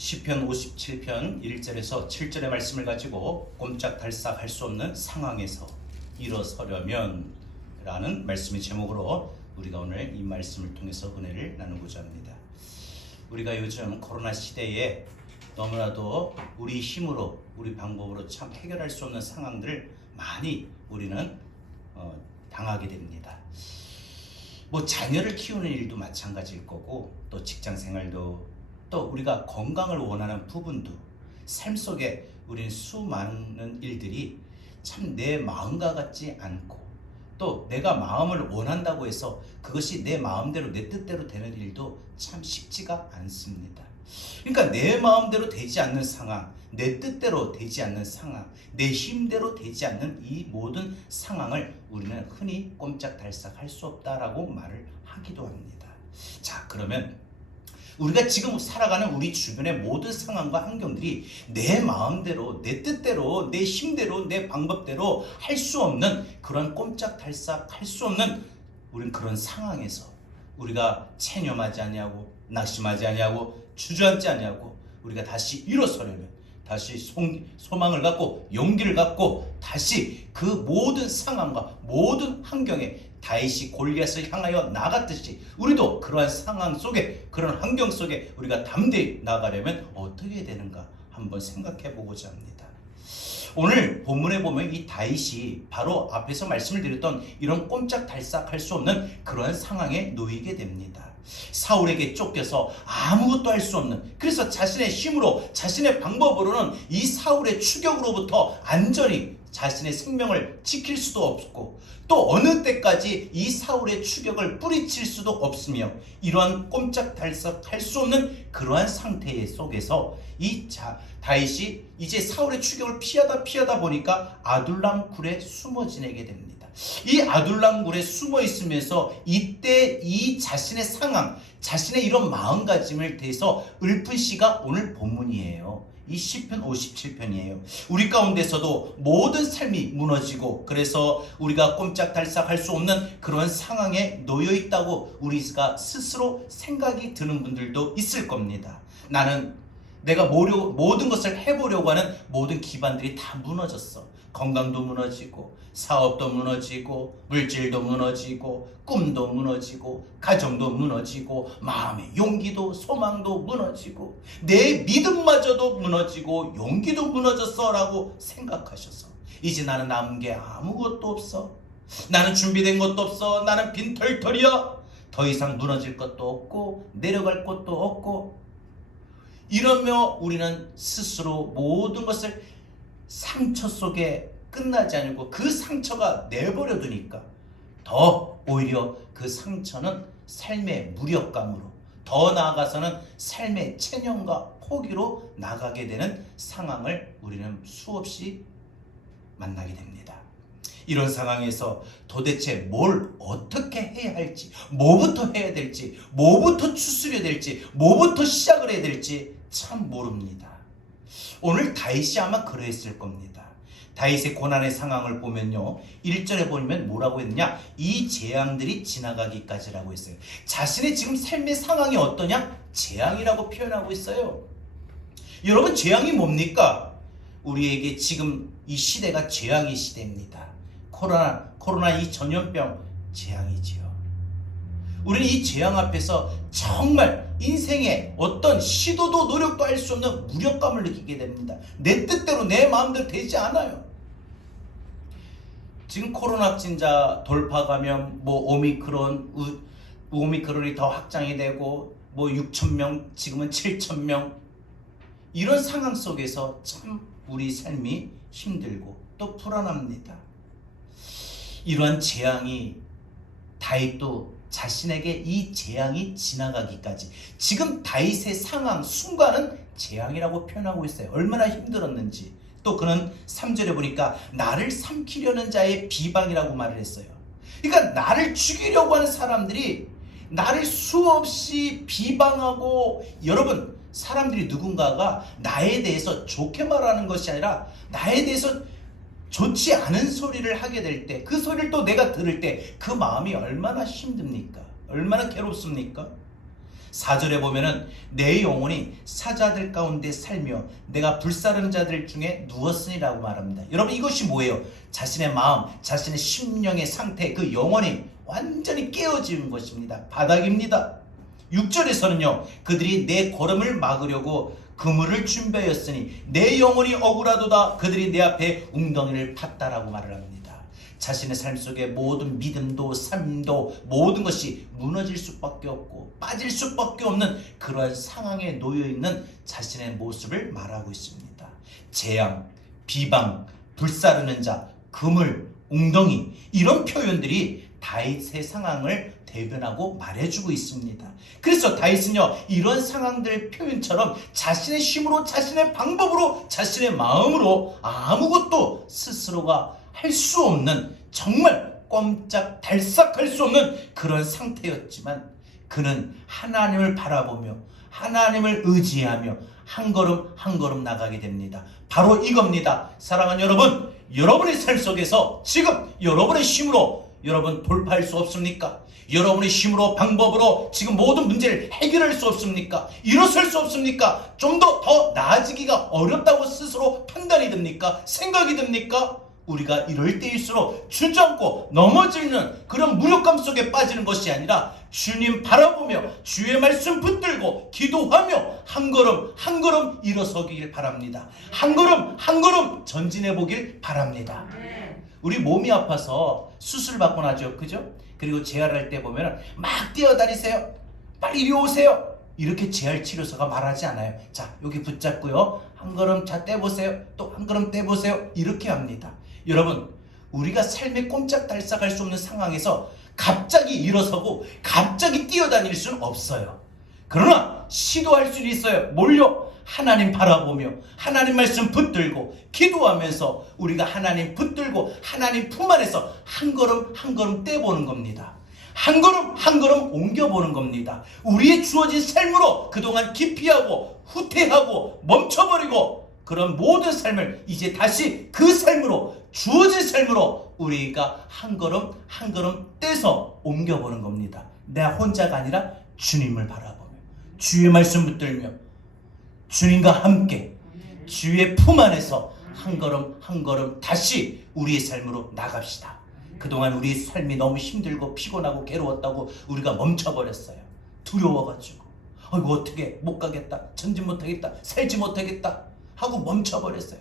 시편 57편 1절에서 7절의 말씀을 가지고 꼼짝달싹 할 수 없는 상황에서 일어서려면 라는 말씀의 제목으로 우리가 오늘 이 말씀을 통해서 은혜를 나누고자 합니다. 우리가 요즘 코로나 시대에 너무나도 우리 힘으로 우리 방법으로 참 해결할 수 없는 상황들을 많이 우리는 당하게 됩니다. 뭐 자녀를 키우는 일도 마찬가지일 거고, 또 직장 생활도, 또 우리가 건강을 원하는 부분도, 삶 속에 우리는 수많은 일들이 참 내 마음과 같지 않고, 또 내가 마음을 원한다고 해서 그것이 내 마음대로 내 뜻대로 되는 일도 참 쉽지가 않습니다. 그러니까 내 마음대로 되지 않는 상황, 내 뜻대로 되지 않는 상황, 내 힘대로 되지 않는 이 모든 상황을 우리는 흔히 꼼짝달싹 할 수 없다라고 말을 하기도 합니다. 자, 그러면 우리가 지금 살아가는 우리 주변의 모든 상황과 환경들이 내 마음대로, 내 뜻대로, 내 힘대로, 내 방법대로 할 수 없는 그런 꼼짝달싹 할 수 없는 우린 그런 상황에서 우리가 체념하지 아니하고 낙심하지 아니하고 주저앉지 아니하고 우리가 다시 일어서려면, 다시 소망을 갖고 용기를 갖고 다시 그 모든 상황과 모든 환경에 다윗이 골리앗을 향하여 나갔듯이 우리도 그러한 상황 속에, 그런 환경 속에 우리가 담대히 나가려면 어떻게 되는가 한번 생각해 보고자 합니다. 오늘 본문에 보면 이 다윗이 바로 앞에서 말씀을 드렸던 이런 꼼짝달싹 할 수 없는 그런 상황에 놓이게 됩니다. 사울에게 쫓겨서 아무것도 할 수 없는, 그래서 자신의 힘으로 자신의 방법으로는 이 사울의 추격으로부터 안전히 자신의 생명을 지킬 수도 없고, 또 어느 때까지 이 사울의 추격을 뿌리칠 수도 없으며, 이러한 꼼짝달싹 할 수 없는 그러한 상태 속에서 이 다윗이 이제 사울의 추격을 피하다 보니까 아둘람 굴에 숨어 지내게 됩니다. 이 아둘람 굴에 숨어 있으면서 이때 이 자신의 상황, 자신의 이런 마음가짐을 대해서 읊은 시가 오늘 본문이에요. 이 시편 57편이에요. 우리 가운데서도 모든 삶이 무너지고, 그래서 우리가 꼼짝달싹 할 수 없는 그런 상황에 놓여 있다고 우리가 스스로 생각이 드는 분들도 있을 겁니다. 나는 내가 모든 것을 해보려고 하는 모든 기반들이 다 무너졌어. 건강도 무너지고, 사업도 무너지고, 물질도 무너지고, 꿈도 무너지고, 가정도 무너지고, 마음의 용기도 소망도 무너지고, 내 믿음마저도 무너지고, 용기도 무너졌어 라고 생각하셔서 이제 나는 남은 게 아무것도 없어, 나는 준비된 것도 없어, 나는 빈털털이야, 더 이상 무너질 것도 없고 내려갈 것도 없고, 이러며 우리는 스스로 모든 것을 상처 속에 끝나지 않고 그 상처가 내버려 두니까 더 오히려 그 상처는 삶의 무력감으로, 더 나아가서는 삶의 체념과 포기로 나가게 되는 상황을 우리는 수없이 만나게 됩니다. 이런 상황에서 도대체 뭘 어떻게 해야 할지, 뭐부터 해야 될지, 뭐부터 추스려야 될지, 뭐부터 시작을 해야 될지 참 모릅니다. 오늘 다윗이 아마 그러했을 겁니다. 다윗의 고난의 상황을 보면요, 1절에 보면 뭐라고 했느냐, 이 재앙들이 지나가기까지라고 했어요. 자신의 지금 삶의 상황이 어떠냐? 재앙이라고 표현하고 있어요. 여러분, 재앙이 뭡니까? 우리에게 지금 이 시대가 재앙의 시대입니다. 코로나 이 전염병 재앙이지요. 우리는 이 재앙 앞에서 정말 인생에 어떤 시도도 노력도 할 수 없는 무력감을 느끼게 됩니다. 내 뜻대로 내 마음대로 되지 않아요. 지금 코로나 확진자 돌파 감염, 오미크론이 더 확장이 되고 6,000명, 지금은 7,000명, 이런 상황 속에서 참 우리 삶이 힘들고 또 불안합니다. 이런 재앙이, 다윗도 자신에게 이 재앙이 지나가기까지, 지금 다윗의 상황, 순간은 재앙이라고 표현하고 있어요. 얼마나 힘들었는지. 또 그는 3절에 보니까 나를 삼키려는 자의 비방이라고 말을 했어요. 그러니까 나를 죽이려고 하는 사람들이 나를 수없이 비방하고, 여러분, 사람들이 누군가가 나에 대해서 좋게 말하는 것이 아니라 나에 대해서 좋지 않은 소리를 하게 될 때, 그 소리를 또 내가 들을 때 그 마음이 얼마나 힘듭니까? 얼마나 괴롭습니까? 4절에 보면은 내 영혼이 사자들 가운데 살며 내가 불사르는 자들 중에 누웠으니라고 말합니다. 여러분, 이것이 뭐예요? 자신의 마음, 자신의 심령의 상태, 그 영혼이 완전히 깨어지는 것입니다. 바닥입니다. 6절에서는요, 그들이 내 걸음을 막으려고 그물을 준비하였으니 내 영혼이 억울하도다. 그들이 내 앞에 웅덩이를 팠다라고 말을 합니다. 자신의 삶 속에 모든 믿음도 삶도 모든 것이 무너질 수밖에 없고 빠질 수밖에 없는 그러한 상황에 놓여있는 자신의 모습을 말하고 있습니다. 재앙, 비방, 불사르는 자, 그물, 웅덩이, 이런 표현들이 다윗의 상황을 대변하고 말해주고 있습니다. 그래서 다윗은요, 이런 상황들 표현처럼 자신의 힘으로, 자신의 방법으로, 자신의 마음으로 아무것도 스스로가 할 수 없는, 정말 꼼짝달싹할 수 없는 그런 상태였지만 그는 하나님을 바라보며 하나님을 의지하며 한 걸음 한 걸음 나가게 됩니다. 바로 이겁니다. 사랑하는 여러분, 여러분의 삶 속에서 지금 여러분의 힘으로 여러분 돌파할 수 없습니까? 여러분의 힘으로, 방법으로 지금 모든 문제를 해결할 수 없습니까? 일어설 수 없습니까? 좀 더 나아지기가 어렵다고 스스로 판단이 듭니까? 생각이 듭니까? 우리가 이럴 때일수록 주저앉고 넘어지는 그런 무력감 속에 빠지는 것이 아니라 주님 바라보며 주의 말씀 붙들고 기도하며 한 걸음 한 걸음 일어서길 바랍니다. 한 걸음 한 걸음 전진해 보길 바랍니다. 우리 몸이 아파서 수술 받고 나죠, 그죠? 그리고 재활할 때 보면 막 뛰어다니세요, 빨리 이리 오세요, 이렇게 재활치료소가 말하지 않아요. 자, 여기 붙잡고요, 한 걸음 자 떼보세요, 또 한 걸음 떼보세요, 이렇게 합니다. 여러분, 우리가 삶에 꼼짝달싹할 수 없는 상황에서 갑자기 일어서고 갑자기 뛰어다닐 수는 없어요. 그러나 시도할 수는 있어요. 뭘요? 하나님 바라보며 하나님 말씀 붙들고 기도하면서 우리가 하나님 붙들고 하나님 품 안에서 한 걸음 한 걸음 떼보는 겁니다. 한 걸음 한 걸음 옮겨보는 겁니다. 우리의 주어진 삶으로 그동안 기피하고 후퇴하고 멈춰버리고 그런 모든 삶을 이제 다시 그 삶으로, 주어진 삶으로 우리가 한 걸음 한 걸음 떼서 옮겨보는 겁니다. 내 혼자가 아니라 주님을 바라보며 주의 말씀 붙들며 주님과 함께 주의 품 안에서 한 걸음 한 걸음 다시 우리의 삶으로 나갑시다. 그동안 우리의 삶이 너무 힘들고 피곤하고 괴로웠다고 우리가 멈춰버렸어요. 두려워가지고 아이고 어떻게 못 가겠다, 전진 못하겠다, 살지 못하겠다 하고 멈춰버렸어요.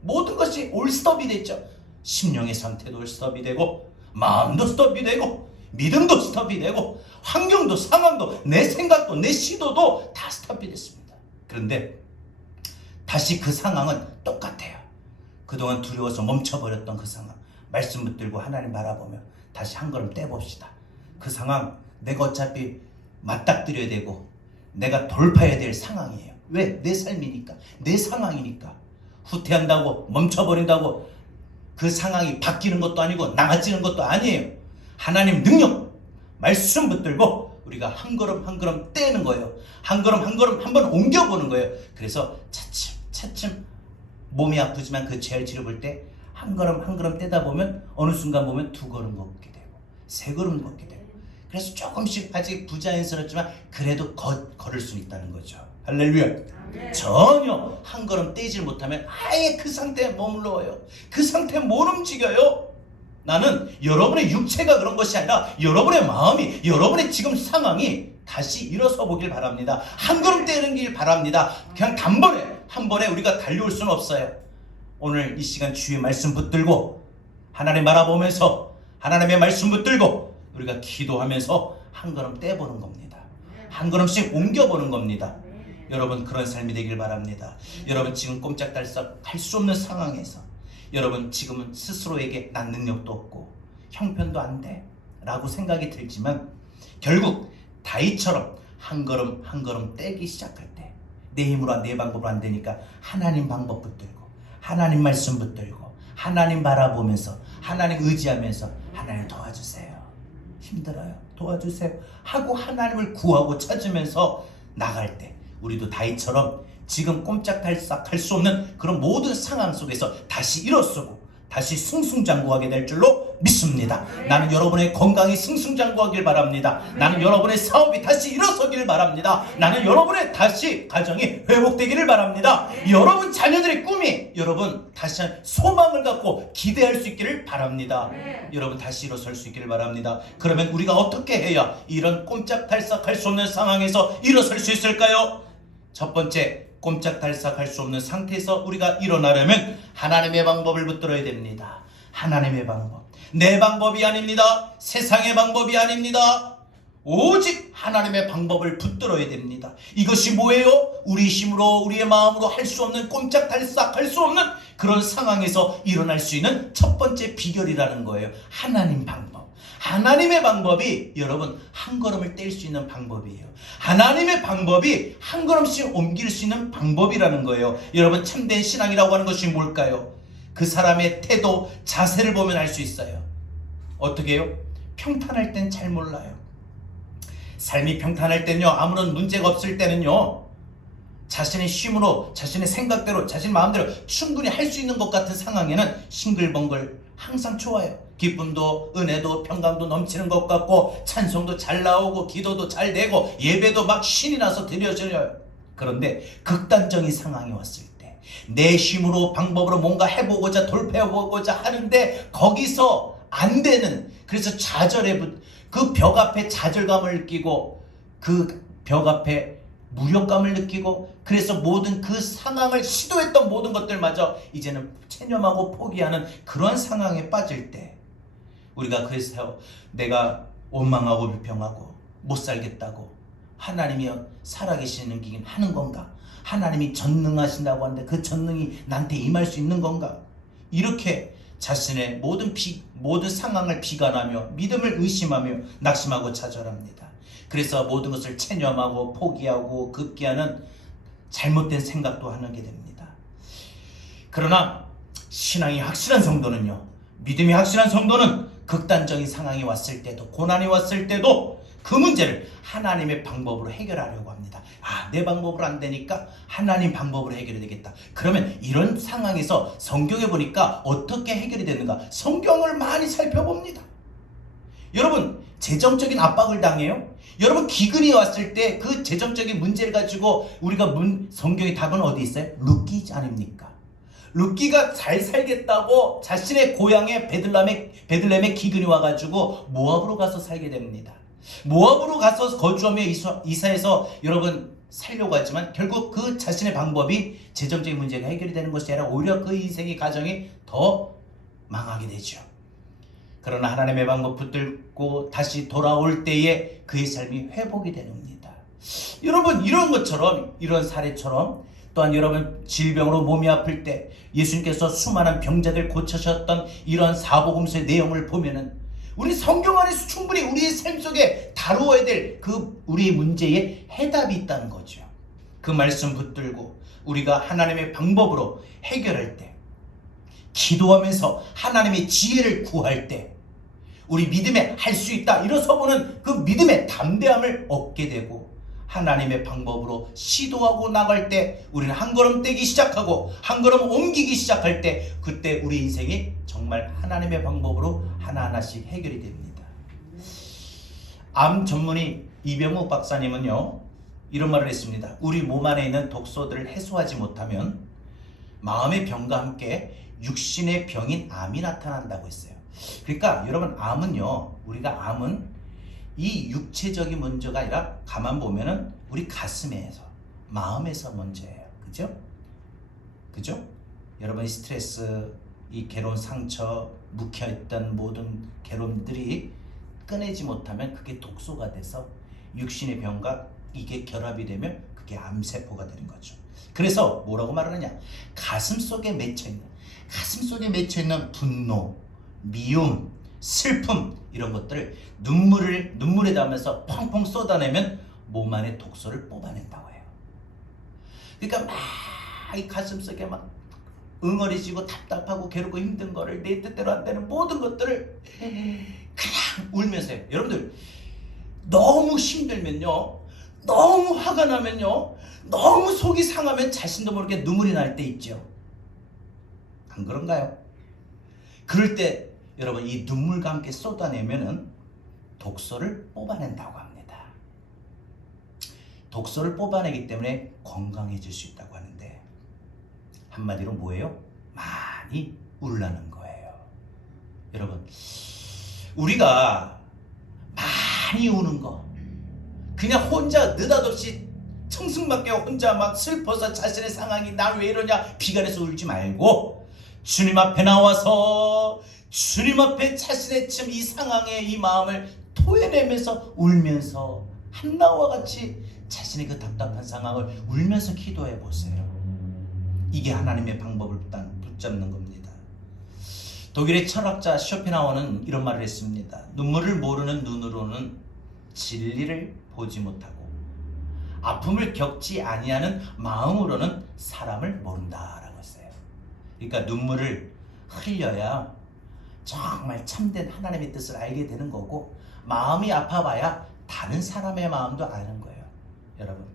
모든 것이 올스톱이 됐죠. 심령의 상태도 올스톱이 되고 마음도 스톱이 되고 믿음도 스톱이 되고 환경도 상황도 내 생각도 내 시도도 다 스톱이 됐습니다. 그런데 다시 그 상황은 똑같아요. 그동안 두려워서 멈춰버렸던 그 상황, 말씀 붙들고 하나님 바라보며 다시 한 걸음 떼봅시다. 그 상황 내가 어차피 맞닥뜨려야 되고 내가 돌파해야 될 상황이에요. 왜? 내 삶이니까, 내 상황이니까. 후퇴한다고 멈춰버린다고 그 상황이 바뀌는 것도 아니고 나아지는 것도 아니에요. 하나님 능력, 말씀 붙들고 우리가 한 걸음 한 걸음 떼는 거예요. 한 걸음 한 걸음 한번 옮겨보는 거예요. 그래서 차츰 몸이 아프지만 그 재활치료 볼 때 한 걸음 한 걸음 떼다 보면 어느 순간 보면 두 걸음 걷게 되고 세 걸음 걷게 되고, 그래서 조금씩 아직 부자연스럽지만 그래도 걸을 수 있다는 거죠. 할렐루야. 전혀 한 걸음 떼질 못하면 아예 그 상태에 머물러요. 그 상태에 못 움직여요. 나는 여러분의 육체가 그런 것이 아니라 여러분의 마음이, 여러분의 지금 상황이 다시 일어서 보길 바랍니다. 한 걸음 떼는 길 바랍니다. 그냥 단번에 한 번에 우리가 달려올 수는 없어요. 오늘 이 시간 주의 말씀 붙들고 하나님 바라보면서 하나님의 말씀 붙들고 우리가 기도하면서 한 걸음 떼보는 겁니다. 한 걸음씩 옮겨보는 겁니다. 여러분, 그런 삶이 되길 바랍니다. 여러분, 지금 꼼짝달싹 할 수 없는 상황에서 여러분 지금은 스스로에게 난 능력도 없고 형편도 안 돼 라고 생각이 들지만 결국 다윗처럼 한 걸음 한 걸음 떼기 시작할 때 내 힘으로 내 방법으로 안 되니까 하나님 방법 붙들고 하나님 말씀 붙들고 하나님 바라보면서 하나님 의지하면서 하나님 도와주세요, 힘들어요, 도와주세요 하고 하나님을 구하고 찾으면서 나갈 때 우리도 다윗처럼 지금 꼼짝달싹 할 수 없는 그런 모든 상황 속에서 다시 일어서고 다시 승승장구하게 될 줄로 믿습니다. 나는 여러분의 건강이 승승장구하길 바랍니다. 나는 여러분의 사업이 다시 일어서기를 바랍니다. 나는 여러분의 다시 가정이 회복되기를 바랍니다. 여러분 자녀들의 꿈이 여러분 다시 소망을 갖고 기대할 수 있기를 바랍니다. 여러분 다시 일어설 수 있기를 바랍니다. 그러면 우리가 어떻게 해야 이런 꼼짝달싹할 수 없는 상황에서 일어설 수 있을까요? 첫 번째, 꼼짝달싹할 수 없는 상태에서 우리가 일어나려면 하나님의 방법을 붙들어야 됩니다. 하나님의 방법, 내 방법이 아닙니다. 세상의 방법이 아닙니다. 오직 하나님의 방법을 붙들어야 됩니다. 이것이 뭐예요? 우리 힘으로 우리의 마음으로 할 수 없는, 꼼짝달싹할 수 없는 그런 상황에서 일어날 수 있는 첫 번째 비결이라는 거예요. 하나님 방법. 하나님의 방법이 여러분 한 걸음을 뗄 수 있는 방법이에요. 하나님의 방법이 한 걸음씩 옮길 수 있는 방법이라는 거예요. 여러분 참된 신앙이라고 하는 것이 뭘까요? 그 사람의 태도, 자세를 보면 알 수 있어요. 어떻게 해요? 평탄할 땐 잘 몰라요. 삶이 평탄할 때는요, 아무런 문제가 없을 때는요, 자신의 쉼으로, 자신의 생각대로, 자신의 마음대로 충분히 할 수 있는 것 같은 상황에는 싱글벙글 항상 좋아요. 기쁨도 은혜도 평강도 넘치는 것 같고 찬송도 잘 나오고 기도도 잘 되고 예배도 막 신이 나서 드려져요. 그런데 극단적인 상황이 왔을 때 내 힘으로 방법으로 뭔가 해보고자 돌파해보고자 하는데 거기서 안 되는, 그래서 그 벽 앞에 좌절감을 느끼고 그 벽 앞에 무력감을 느끼고, 그래서 모든 그 상황을 시도했던 모든 것들마저 이제는 체념하고 포기하는 그런 상황에 빠질 때 우리가 그래서 내가 원망하고 불평하고 못 살겠다고, 하나님이 살아계시는 긴 하는 건가? 하나님이 전능하신다고 하는데 그 전능이 나한테 임할 수 있는 건가? 이렇게 자신의 모든 상황을 비관하며 믿음을 의심하며 낙심하고 좌절합니다. 그래서 모든 것을 체념하고 포기하고 급기야는 잘못된 생각도 하게 됩니다. 그러나 신앙이 확실한 성도는요, 믿음이 확실한 성도는 극단적인 상황이 왔을 때도, 고난이 왔을 때도 그 문제를 하나님의 방법으로 해결하려고 합니다. 내 방법으로 안 되니까 하나님 방법으로 해결이 되겠다. 그러면 이런 상황에서 성경에 보니까 어떻게 해결이 되는가? 성경을 많이 살펴봅니다. 여러분, 재정적인 압박을 당해요? 여러분, 기근이 왔을 때 그 재정적인 문제를 가지고 우리가 성경의 답은 어디 있어요? 룻기 아닙니까? 룻기가 잘 살겠다고 자신의 고향에 베들레헴에 기근이 와가지고 모압으로 가서 살게 됩니다. 모압으로 가서 거주하며 이사해서 여러분 살려고 하지만 결국 그 자신의 방법이 재정적인 문제가 해결이 되는 것이 아니라 오히려 그 인생의 가정이 더 망하게 되죠. 그러나 하나님의 방법 붙들고 다시 돌아올 때에 그의 삶이 회복이 됩니다. 여러분, 이런 것처럼, 이런 사례처럼 또한 여러분 질병으로 몸이 아플 때 예수님께서 수많은 병자들 고쳐셨던 이런 사복음서의 내용을 보면은 우리 성경 안에서 충분히 우리의 삶 속에 다루어야 될 그 우리의 문제에 해답이 있다는 거죠. 그 말씀 붙들고 우리가 하나님의 방법으로 해결할 때, 기도하면서 하나님의 지혜를 구할 때 우리 믿음에 할 수 있다 일어서보는 그 믿음의 담대함을 얻게 되고, 하나님의 방법으로 시도하고 나갈 때 우리는 한 걸음 떼기 시작하고 한 걸음 옮기기 시작할 때 그때 우리 인생이 정말 하나님의 방법으로 하나하나씩 해결이 됩니다. 암 전문의 이병욱 박사님은요, 이런 말을 했습니다. 우리 몸 안에 있는 독소들을 해소하지 못하면 마음의 병과 함께 육신의 병인 암이 나타난다고 했어요. 그러니까 여러분, 우리가 암은 이 육체적인 문제가 아니라 가만 보면은 우리 가슴에서, 마음에서 문제예요. 그죠? 여러분이 스트레스, 이 괴로운 상처, 묵혀있던 모든 괴로움들이 꺼내지 못하면 그게 독소가 돼서 육신의 병과 이게 결합이 되면 그게 암세포가 되는 거죠. 그래서 뭐라고 말하느냐? 가슴 속에 맺혀있는 분노, 미움, 슬픔, 이런 것들을 눈물에 담아서 펑펑 쏟아내면 몸 안에 독소를 뽑아낸다고 해요. 그러니까 막 이 가슴속에 막 응어리지고 답답하고 괴롭고 힘든 거를, 내 뜻대로 안 되는 모든 것들을 그냥 울면서 해요. 여러분들, 너무 힘들면요, 너무 화가 나면요, 너무 속이 상하면 자신도 모르게 눈물이 날 때 있죠. 안 그런가요? 그럴 때 여러분 이 눈물과 함께 쏟아내면은 독소를 뽑아낸다고 합니다. 독소를 뽑아내기 때문에 건강해질 수 있다고 하는데 한마디로 뭐예요? 많이 울라는 거예요. 여러분 우리가 많이 우는 거 그냥 혼자 느닷없이 청승맞게 혼자 막 슬퍼서 자신의 상황이 난 왜 이러냐 비관해서 울지 말고 주님 앞에 나와서 주님 앞에 자신의 참 이 상황에 이 마음을 토해내면서 울면서 한나와 같이 자신의 그 답답한 상황을 울면서 기도해 보세요. 이게 하나님의 방법을 붙잡는 겁니다. 독일의 철학자 쇼펜하우어는 이런 말을 했습니다. 눈물을 모르는 눈으로는 진리를 보지 못하고 아픔을 겪지 아니하는 마음으로는 사람을 모른다라고 했어요. 그러니까 눈물을 흘려야 정말 참된 하나님의 뜻을 알게 되는 거고 마음이 아파봐야 다른 사람의 마음도 아는 거예요. 여러분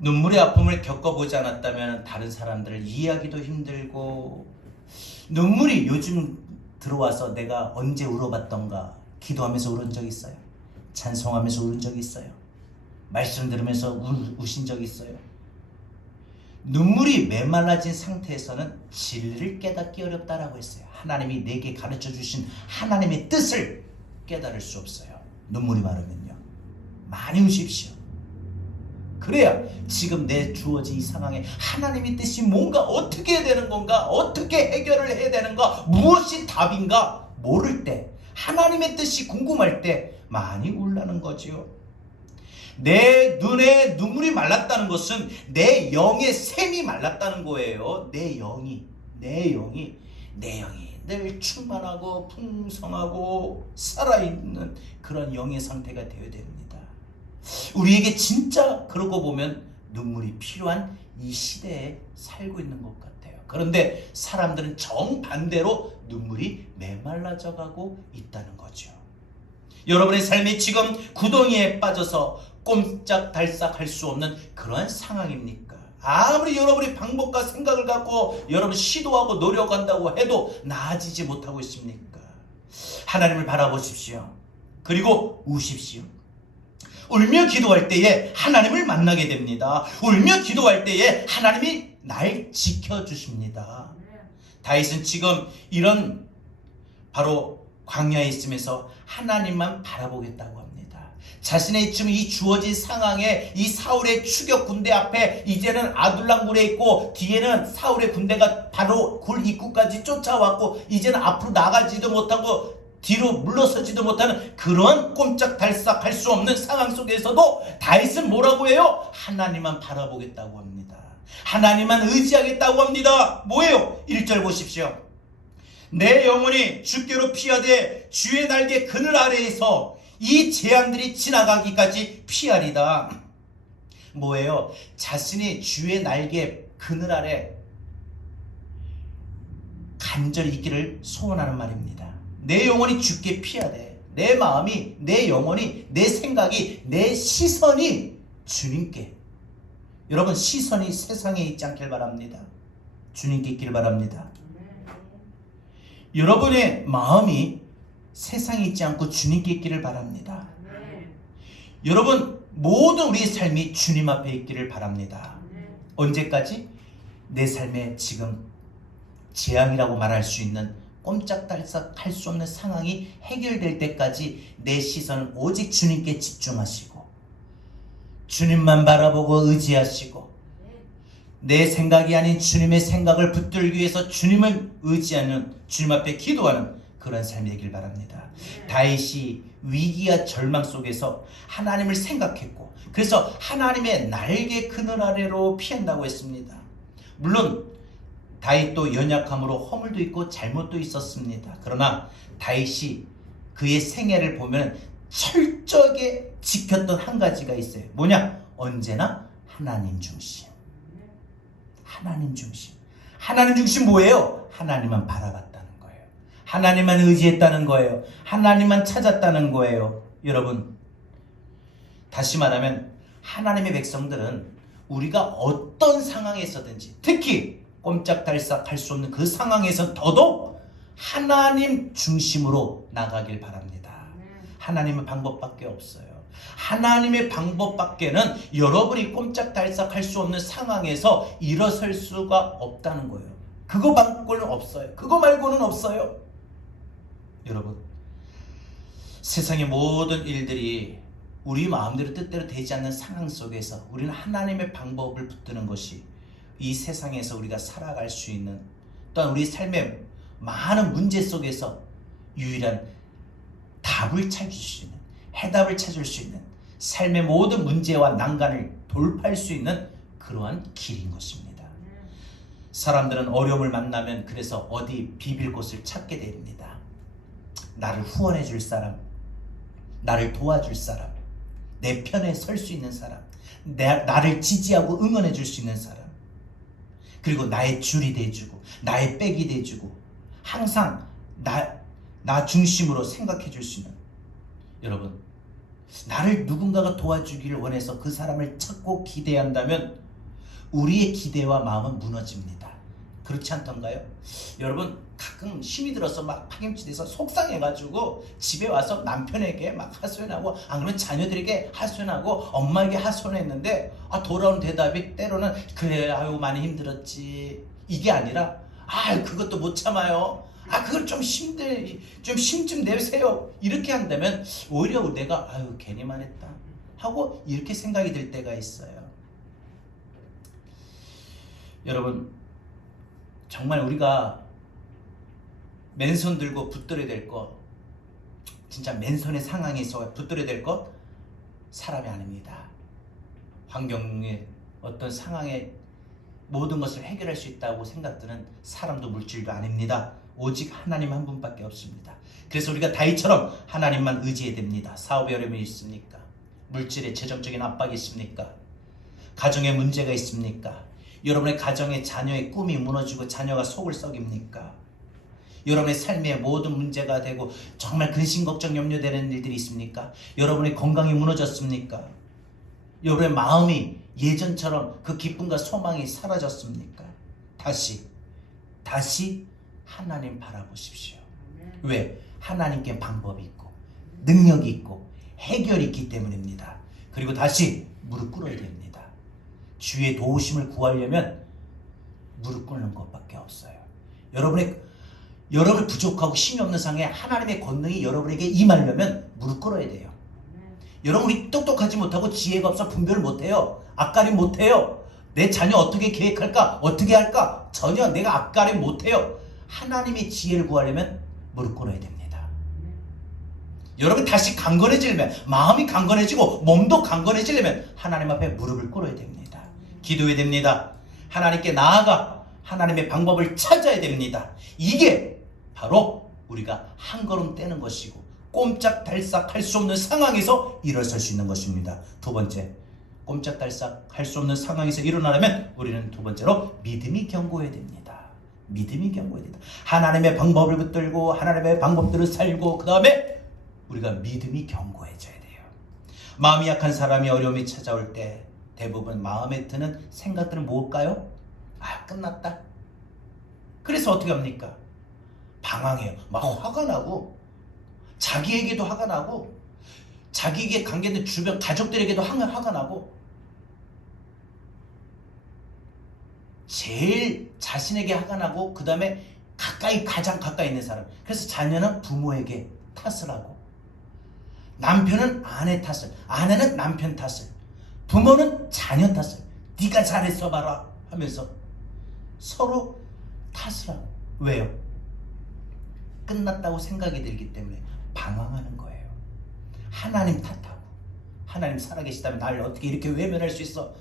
눈물의 아픔을 겪어보지 않았다면 다른 사람들을 이해하기도 힘들고 눈물이 요즘 들어와서 내가 언제 울어봤던가 기도하면서 울은 적 있어요? 찬송하면서 울은 적 있어요? 말씀 들으면서 우신 적 있어요? 눈물이 메말라진 상태에서는 진리를 깨닫기 어렵다라고 했어요. 하나님이 내게 가르쳐 주신 하나님의 뜻을 깨달을 수 없어요. 눈물이 마르면요. 많이 우십시오. 그래야 지금 내 주어진 이 상황에 하나님의 뜻이 뭔가 어떻게 해야 되는 건가 어떻게 해결을 해야 되는가 무엇이 답인가 모를 때 하나님의 뜻이 궁금할 때 많이 울라는 거지요. 내 눈에 눈물이 말랐다는 것은 내 영의 샘이 말랐다는 거예요. 내 영이 늘 충만하고 풍성하고 살아있는 그런 영의 상태가 되어야 됩니다. 우리에게 진짜 그러고 보면 눈물이 필요한 이 시대에 살고 있는 것 같아요. 그런데 사람들은 정반대로 눈물이 메말라져 가고 있다는 거죠. 여러분의 삶이 지금 구덩이에 빠져서 꼼짝달싹 할 수 없는 그러한 상황입니까? 아무리 여러분이 방법과 생각을 갖고 여러분 시도하고 노력한다고 해도 나아지지 못하고 있습니까? 하나님을 바라보십시오. 그리고 우십시오. 울며 기도할 때에 하나님을 만나게 됩니다. 울며 기도할 때에 하나님이 날 지켜주십니다. 다윗은 지금 이런 바로 광야에 있으면서 하나님만 바라보겠다고 합니다. 자신의 지금 이 주어진 상황에 이 사울의 추격 군대 앞에 이제는 아둘람 굴에 있고 뒤에는 사울의 군대가 바로 굴 입구까지 쫓아왔고 이제는 앞으로 나가지도 못하고 뒤로 물러서지도 못하는 그런 꼼짝달싹 할 수 없는 상황 속에서도 다윗은 뭐라고 해요? 하나님만 바라보겠다고 합니다. 하나님만 의지하겠다고 합니다. 뭐예요? 1절 보십시오. 내 영혼이 주께로 피하되 주의 날개 그늘 아래에서 이 재앙들이 지나가기까지 피하리다. 뭐예요? 자신이 주의 날개 그늘 아래 간절히 있기를 소원하는 말입니다. 내 영혼이 주께 피하되 내 마음이 내 영혼이 내 생각이 내 시선이 주님께 여러분 시선이 세상에 있지 않길 바랍니다. 주님께 있길 바랍니다. 여러분의 마음이 세상에 있지 않고 주님께 있기를 바랍니다. 여러분 모든 우리의 삶이 주님 앞에 있기를 바랍니다. 언제까지? 내 삶에 지금 재앙이라고 말할 수 있는 꼼짝달싹 할 수 없는 상황이 해결될 때까지 내 시선은 오직 주님께 집중하시고 주님만 바라보고 의지하시고 내 생각이 아닌 주님의 생각을 붙들기 위해서 주님을 의지하는 주님 앞에 기도하는 그런 삶이 되길 바랍니다. 다윗이 위기와 절망 속에서 하나님을 생각했고 그래서 하나님의 날개 그늘 아래로 피한다고 했습니다. 물론 다윗도 연약함으로 허물도 있고 잘못도 있었습니다. 그러나 다윗이 그의 생애를 보면 철저하게 지켰던 한 가지가 있어요. 뭐냐? 언제나 하나님 중심. 하나님 중심. 하나님 중심 뭐예요? 하나님만 바라봤다는 거예요. 하나님만 의지했다는 거예요. 하나님만 찾았다는 거예요. 여러분, 다시 말하면 하나님의 백성들은 우리가 어떤 상황에 있었든지 특히 꼼짝달싹 할 수 없는 그 상황에서 더더욱 하나님 중심으로 나가길 바랍니다. 하나님의 방법밖에 없어요. 하나님의 방법밖에는 여러분이 꼼짝달싹 할 수 없는 상황에서 일어설 수가 없다는 거예요. 그거 말고는 없어요. 그거 말고는 없어요. 여러분, 세상의 모든 일들이 우리 마음대로 뜻대로 되지 않는 상황 속에서 우리는 하나님의 방법을 붙드는 것이 이 세상에서 우리가 살아갈 수 있는, 또한 우리 삶의 많은 문제 속에서 유일한 답을 찾을 수 있는, 해답을 찾을 수 있는, 삶의 모든 문제와 난간을 돌파할 수 있는 그러한 길인 것입니다. 사람들은 어려움을 만나면 그래서 어디 비빌 곳을 찾게 됩니다. 나를 후원해 줄 사람, 나를 도와줄 사람, 내 편에 설 수 있는 사람, 나를 지지하고 응원해 줄 수 있는 사람, 그리고 나의 줄이 돼주고 나의 백이 돼주고 항상 나 중심으로 생각해 줄 수 있는, 여러분, 나를 누군가가 도와주기를 원해서 그 사람을 찾고 기대한다면 우리의 기대와 마음은 무너집니다. 그렇지 않던가요? 여러분, 가끔 힘이 들어서 막 파김치돼서 속상해가지고 집에 와서 남편에게 막 하소연하고, 안 그러면 자녀들에게 하소연하고, 엄마에게 하소연했는데 돌아온 대답이 때로는 그래, 아유 많이 힘들었지, 이게 아니라 그것도 못 참아요, 그걸 좀 힘 좀 내세요, 이렇게 한다면 오히려 내가 괜히만 했다 하고 이렇게 생각이 들 때가 있어요. 여러분, 정말 우리가 맨손 들고 붙들어야 될 것, 진짜 맨손의 상황에서 붙들어야 될 것 사람이 아닙니다. 환경의 어떤 상황에 모든 것을 해결할 수 있다고 생각드는 사람도 물질도 아닙니다. 오직 하나님 한 분밖에 없습니다. 그래서 우리가 다윗처럼 하나님만 의지해야 됩니다. 사업에 어려움이 있습니까? 물질의 재정적인 압박이 있습니까? 가정에 문제가 있습니까? 여러분의 가정의 자녀의 꿈이 무너지고 자녀가 속을 썩입니까? 여러분의 삶에 모든 문제가 되고 정말 근심 걱정 염려되는 일들이 있습니까? 여러분의 건강이 무너졌습니까? 여러분의 마음이 예전처럼 그 기쁨과 소망이 사라졌습니까? 다시 하나님 바라보십시오. 왜? 하나님께 방법이 있고 능력이 있고 해결이 있기 때문입니다. 그리고 다시 무릎 꿇어야 됩니다. 주의 도우심을 구하려면 무릎 꿇는 것밖에 없어요. 여러분 부족하고 힘이 없는 상황에 하나님의 권능이 여러분에게 임하려면 무릎 꿇어야 돼요. 여러분이 똑똑하지 못하고 지혜가 없어 분별을 못해요. 앞가림 못해요. 내 자녀 어떻게 계획할까? 어떻게 할까? 전혀 내가 앞가림 못해요. 하나님의 지혜를 구하려면 무릎 꿇어야 됩니다. 여러분 다시 강건해지려면, 마음이 강건해지고 몸도 강건해지려면 하나님 앞에 무릎을 꿇어야 됩니다. 기도해야 됩니다. 하나님께 나아가 하나님의 방법을 찾아야 됩니다. 이게 바로 우리가 한 걸음 떼는 것이고 꼼짝달싹 할 수 없는 상황에서 일어설 수 있는 것입니다. 두 번째, 꼼짝달싹 할 수 없는 상황에서 일어나려면 우리는 두 번째로 믿음이 견고해야 됩니다. 믿음이 견고해야 된다. 하나님의 방법을 붙들고 하나님의 방법대로 살고, 그 다음에 우리가 믿음이 견고해져야 돼요. 마음이 약한 사람이 어려움이 찾아올 때 대부분 마음에 드는 생각들은 뭘까요? 끝났다. 그래서 어떻게 합니까? 방황해요. 막 화가 나고, 자기에게도 화가 나고, 자기에게 관계된 주변 가족들에게도 화가 나고, 제일 자신에게 화가 나고, 그 다음에 가장 가까이 있는 사람, 그래서 자녀는 부모에게 탓을 하고, 남편은 아내 탓을, 아내는 남편 탓을, 부모는 자녀 탓을, 네가 잘했어 봐라 하면서 서로 탓을 하고. 왜요? 끝났다고 생각이 들기 때문에 방황하는 거예요. 하나님 탓하고, 하나님 살아계시다면 나를 어떻게 이렇게 외면할 수 있어?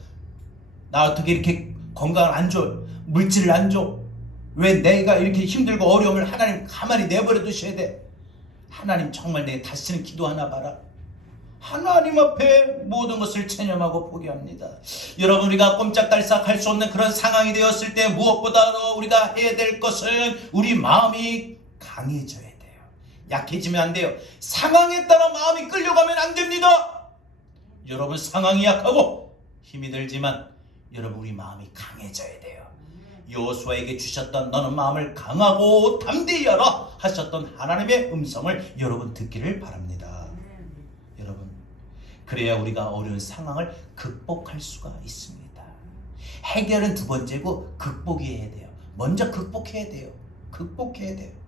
나 어떻게 이렇게 건강을 안 줘? 물질을 안 줘? 왜 내가 이렇게 힘들고 어려움을 하나님 가만히 내버려 두셔야 돼? 하나님 정말 내 다시는 기도하나 봐라. 하나님 앞에 모든 것을 체념하고 포기합니다. 여러분, 우리가 꼼짝달싹 할 수 없는 그런 상황이 되었을 때 무엇보다도 우리가 해야 될 것은 우리 마음이 강해져야 돼요. 약해지면 안 돼요. 상황에 따라 마음이 끌려가면 안 됩니다. 여러분, 상황이 약하고 힘이 들지만 여러분, 우리 마음이 강해져야 돼요. 여호수아에게 주셨던 너는 마음을 강하고 담대히 하라 하셨던 하나님의 음성을 여러분 듣기를 바랍니다. 여러분, 그래야 우리가 어려운 상황을 극복할 수가 있습니다. 해결은 두 번째고 극복해야 돼요. 먼저 극복해야 돼요. 극복해야 돼요.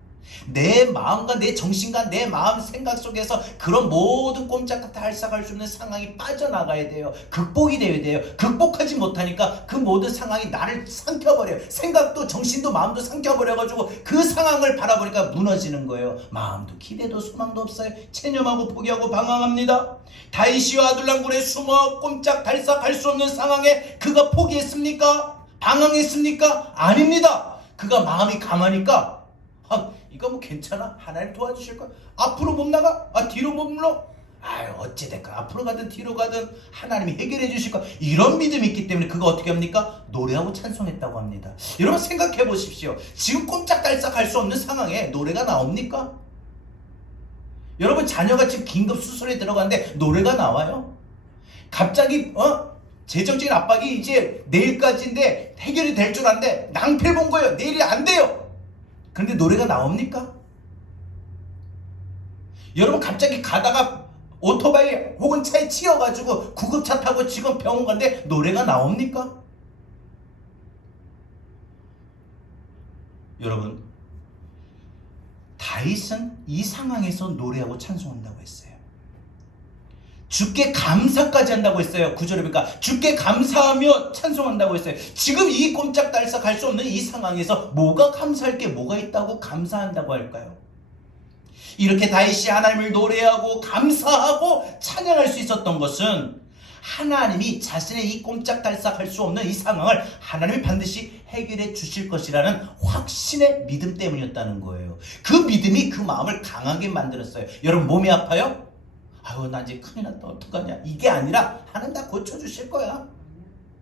내 마음과 내 정신과 내 마음 생각 속에서 그런 모든 꼼짝달싹할 수 없는 상황이 빠져나가야 돼요. 극복이 되어야 돼요. 극복하지 못하니까 그 모든 상황이 나를 삼켜버려요. 생각도 정신도 마음도 삼켜버려가지고 그 상황을 바라보니까 무너지는 거예요. 마음도 기대도 소망도 없어요. 체념하고 포기하고 방황합니다. 다윗이와 아둘람굴에 숨어 꼼짝달싹할 수 없는 상황에 그가 포기했습니까? 방황했습니까? 아닙니다. 그가 마음이 강하니까 이거 뭐 괜찮아? 하나님 도와주실 거야. 앞으로 못 나가? 뒤로 못 물러? 어찌됐건 앞으로 가든 뒤로 가든 하나님이 해결해 주실 거야. 이런 믿음이 있기 때문에 그가 어떻게 합니까? 노래하고 찬송했다고 합니다. 여러분 생각해 보십시오. 지금 꼼짝달싹 할 수 없는 상황에 노래가 나옵니까? 여러분 자녀가 지금 긴급 수술에 들어갔는데 노래가 나와요? 갑자기 재정적인 압박이 이제 내일까지인데 해결이 될 줄 알았는데 낭패를 본 거예요. 내일이 안 돼요. 그런데 노래가 나옵니까? 여러분 갑자기 가다가 오토바이 혹은 차에 치여가지고 구급차 타고 지금 병원 가는데 노래가 나옵니까? 여러분 다윗은 이 상황에서 노래하고 찬송한다고 했어요. 주께 감사까지 한다고 했어요. 9절에 보니까 주께 감사하며 찬송한다고 했어요. 지금 이 꼼짝달싹 할 수 없는 이 상황에서 뭐가 감사할 게 뭐가 있다고 감사한다고 할까요? 이렇게 다윗이 하나님을 노래하고 감사하고 찬양할 수 있었던 것은 하나님이 자신의 이 꼼짝달싹 할 수 없는 이 상황을 하나님이 반드시 해결해 주실 것이라는 확신의 믿음 때문이었다는 거예요. 그 믿음이 그 마음을 강하게 만들었어요. 여러분 몸이 아파요? 나 이제 큰일 났다 어떡하냐, 이게 아니라 하나님 다 고쳐주실 거야.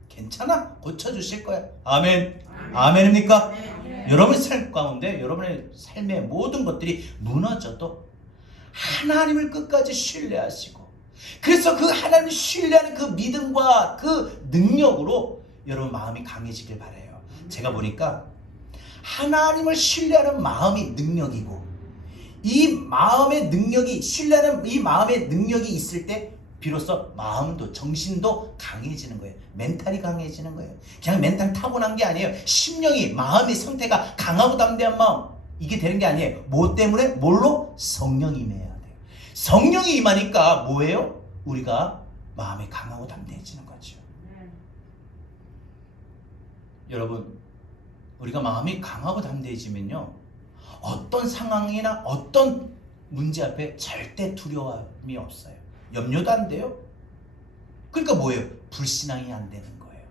괜찮아, 고쳐주실 거야. 아멘. 아멘입니까? 여러분의 삶 가운데 여러분의 삶의 모든 것들이 무너져도 하나님을 끝까지 신뢰하시고, 그래서 그 하나님을 신뢰하는 그 믿음과 그 능력으로 여러분 마음이 강해지길 바라요. 제가 보니까 하나님을 신뢰하는 마음이 능력이고, 이 마음의 능력이, 신뢰하는 이 마음의 능력이 있을 때 비로소 마음도 정신도 강해지는 거예요. 멘탈이 강해지는 거예요. 그냥 멘탈 타고난 게 아니에요. 심령이, 마음의 상태가 강하고 담대한 마음, 이게 되는 게 아니에요. 뭐 때문에? 뭘로? 성령이 임해야 돼요. 성령이 임하니까 뭐예요? 우리가 마음이 강하고 담대해지는 거죠. 여러분, 우리가 마음이 강하고 담대해지면요, 어떤 상황이나 어떤 문제 앞에 절대 두려움이 없어요. 염려도 안 돼요. 그러니까 뭐예요? 불신앙이 안 되는 거예요.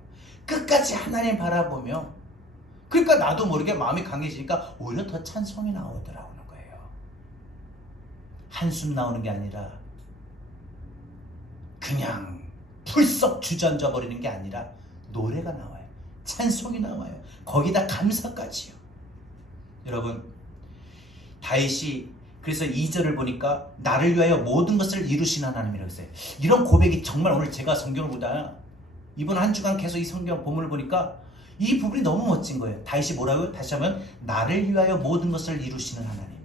끝까지 하나님 바라보며, 그러니까 나도 모르게 마음이 강해지니까 오히려 더 찬송이 나오는 거예요. 한숨 나오는 게 아니라 그냥 풀썩 주저앉아 버리는 게 아니라 노래가 나와요. 찬송이 나와요. 거기다 감사까지요. 여러분, 다윗이 그래서 2절을 보니까 나를 위하여 모든 것을 이루신 하나님이라고 했어요. 이런 고백이 정말, 오늘 제가 성경을 보다 이번 한 주간 계속 이 성경 본문을 보니까 이 부분이 너무 멋진 거예요. 다윗이 뭐라고요? 다시 하면 나를 위하여 모든 것을 이루시는 하나님,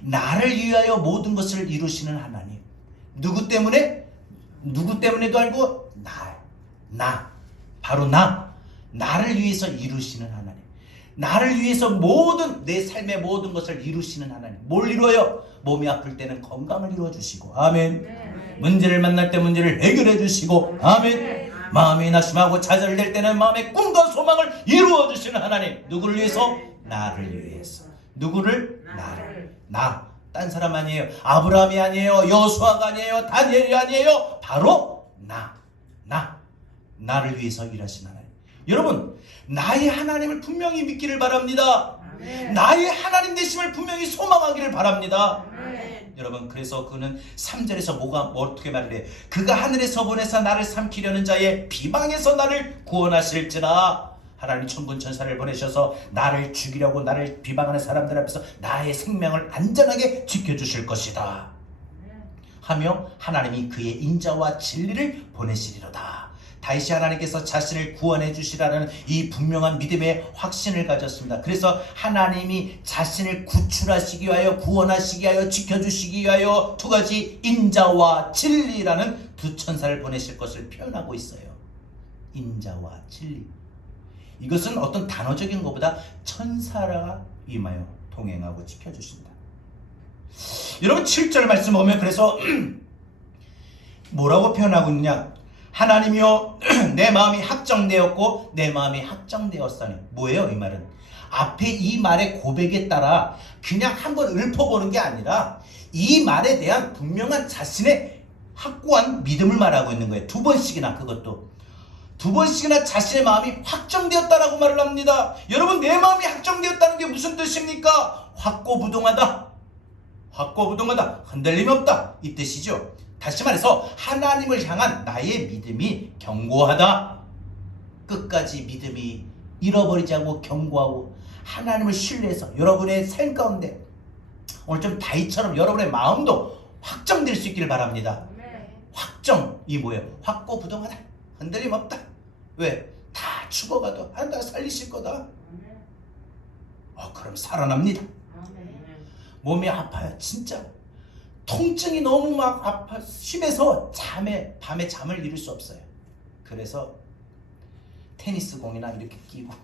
나를 위하여 모든 것을 이루시는 하나님. 누구 때문에? 누구 때문에도 알고 바로 나를 위해서 이루시는 하나님, 나를 위해서 모든 내 삶의 모든 것을 이루시는 하나님. 뭘 이루어요? 몸이 아플 때는 건강을 이루어주시고, 아멘. 문제를 만날 때 문제를 해결해 주시고, 아멘. 마음이 낙심하고 좌절될 때는 마음의 꿈과 소망을 이루어주시는 하나님. 누구를 위해서? 나를 위해서. 누구를? 나를. 딴 사람 아니에요. 아브라함이 아니에요. 여호수아가 아니에요. 다니엘이 아니에요. 바로 나를 위해서 일하신 하나님. 여러분, 나의 하나님을 분명히 믿기를 바랍니다. 아멘. 나의 하나님 되심을 분명히 소망하기를 바랍니다. 아멘. 여러분, 그래서 그는 3절에서 어떻게 말을 해? 그가 하늘에서 보내사 나를 삼키려는 자의 비방에서 나를 구원하실지라. 하나님 천군 천사를 보내셔서 나를 죽이려고 나를 비방하는 사람들 앞에서 나의 생명을 안전하게 지켜주실 것이다 하며 하나님이 그의 인자와 진리를 보내시리로다. 다윗이 하나님께서 자신을 구원해 주시라는 이 분명한 믿음의 확신을 가졌습니다. 그래서 하나님이 자신을 구출하시기 위하여, 구원하시기 위하여, 지켜주시기 위하여 두 가지 인자와 진리라는 두 천사를 보내실 것을 표현하고 있어요. 인자와 진리. 이것은 어떤 단어적인 것보다 천사가 임하여 동행하고 지켜주신다. 여러분 7절 말씀 보면 그래서 뭐라고 표현하고 있느냐? 하나님이여 내 마음이 확정되었고 내 마음이 확정되었사니. 뭐예요 이 말은? 앞에 이 말의 고백에 따라 그냥 한번 읊어보는 게 아니라 이 말에 대한 분명한 자신의 확고한 믿음을 말하고 있는 거예요. 두 번씩이나, 그것도 두 번씩이나 자신의 마음이 확정되었다라고 말을 합니다. 여러분, 내 마음이 확정되었다는 게 무슨 뜻입니까? 확고부동하다, 확고부동하다, 흔들림이 없다, 이 뜻이죠. 다시 말해서 하나님을 향한 나의 믿음이 견고하다. 끝까지 믿음이 잃어버리지 않고 견고하고 하나님을 신뢰해서 여러분의 삶 가운데 오늘 좀 다윗처럼 여러분의 마음도 확정될 수 있기를 바랍니다. 확정이 뭐예요? 확고부동하다, 흔들림 없다. 왜? 다 죽어가도 나 살리실 거다. 그럼 살아납니다. 몸이 아파요. 진짜 통증이 너무 막 아파 심해서 밤에 잠을 이룰 수 없어요. 그래서 테니스 공이나 이렇게 끼고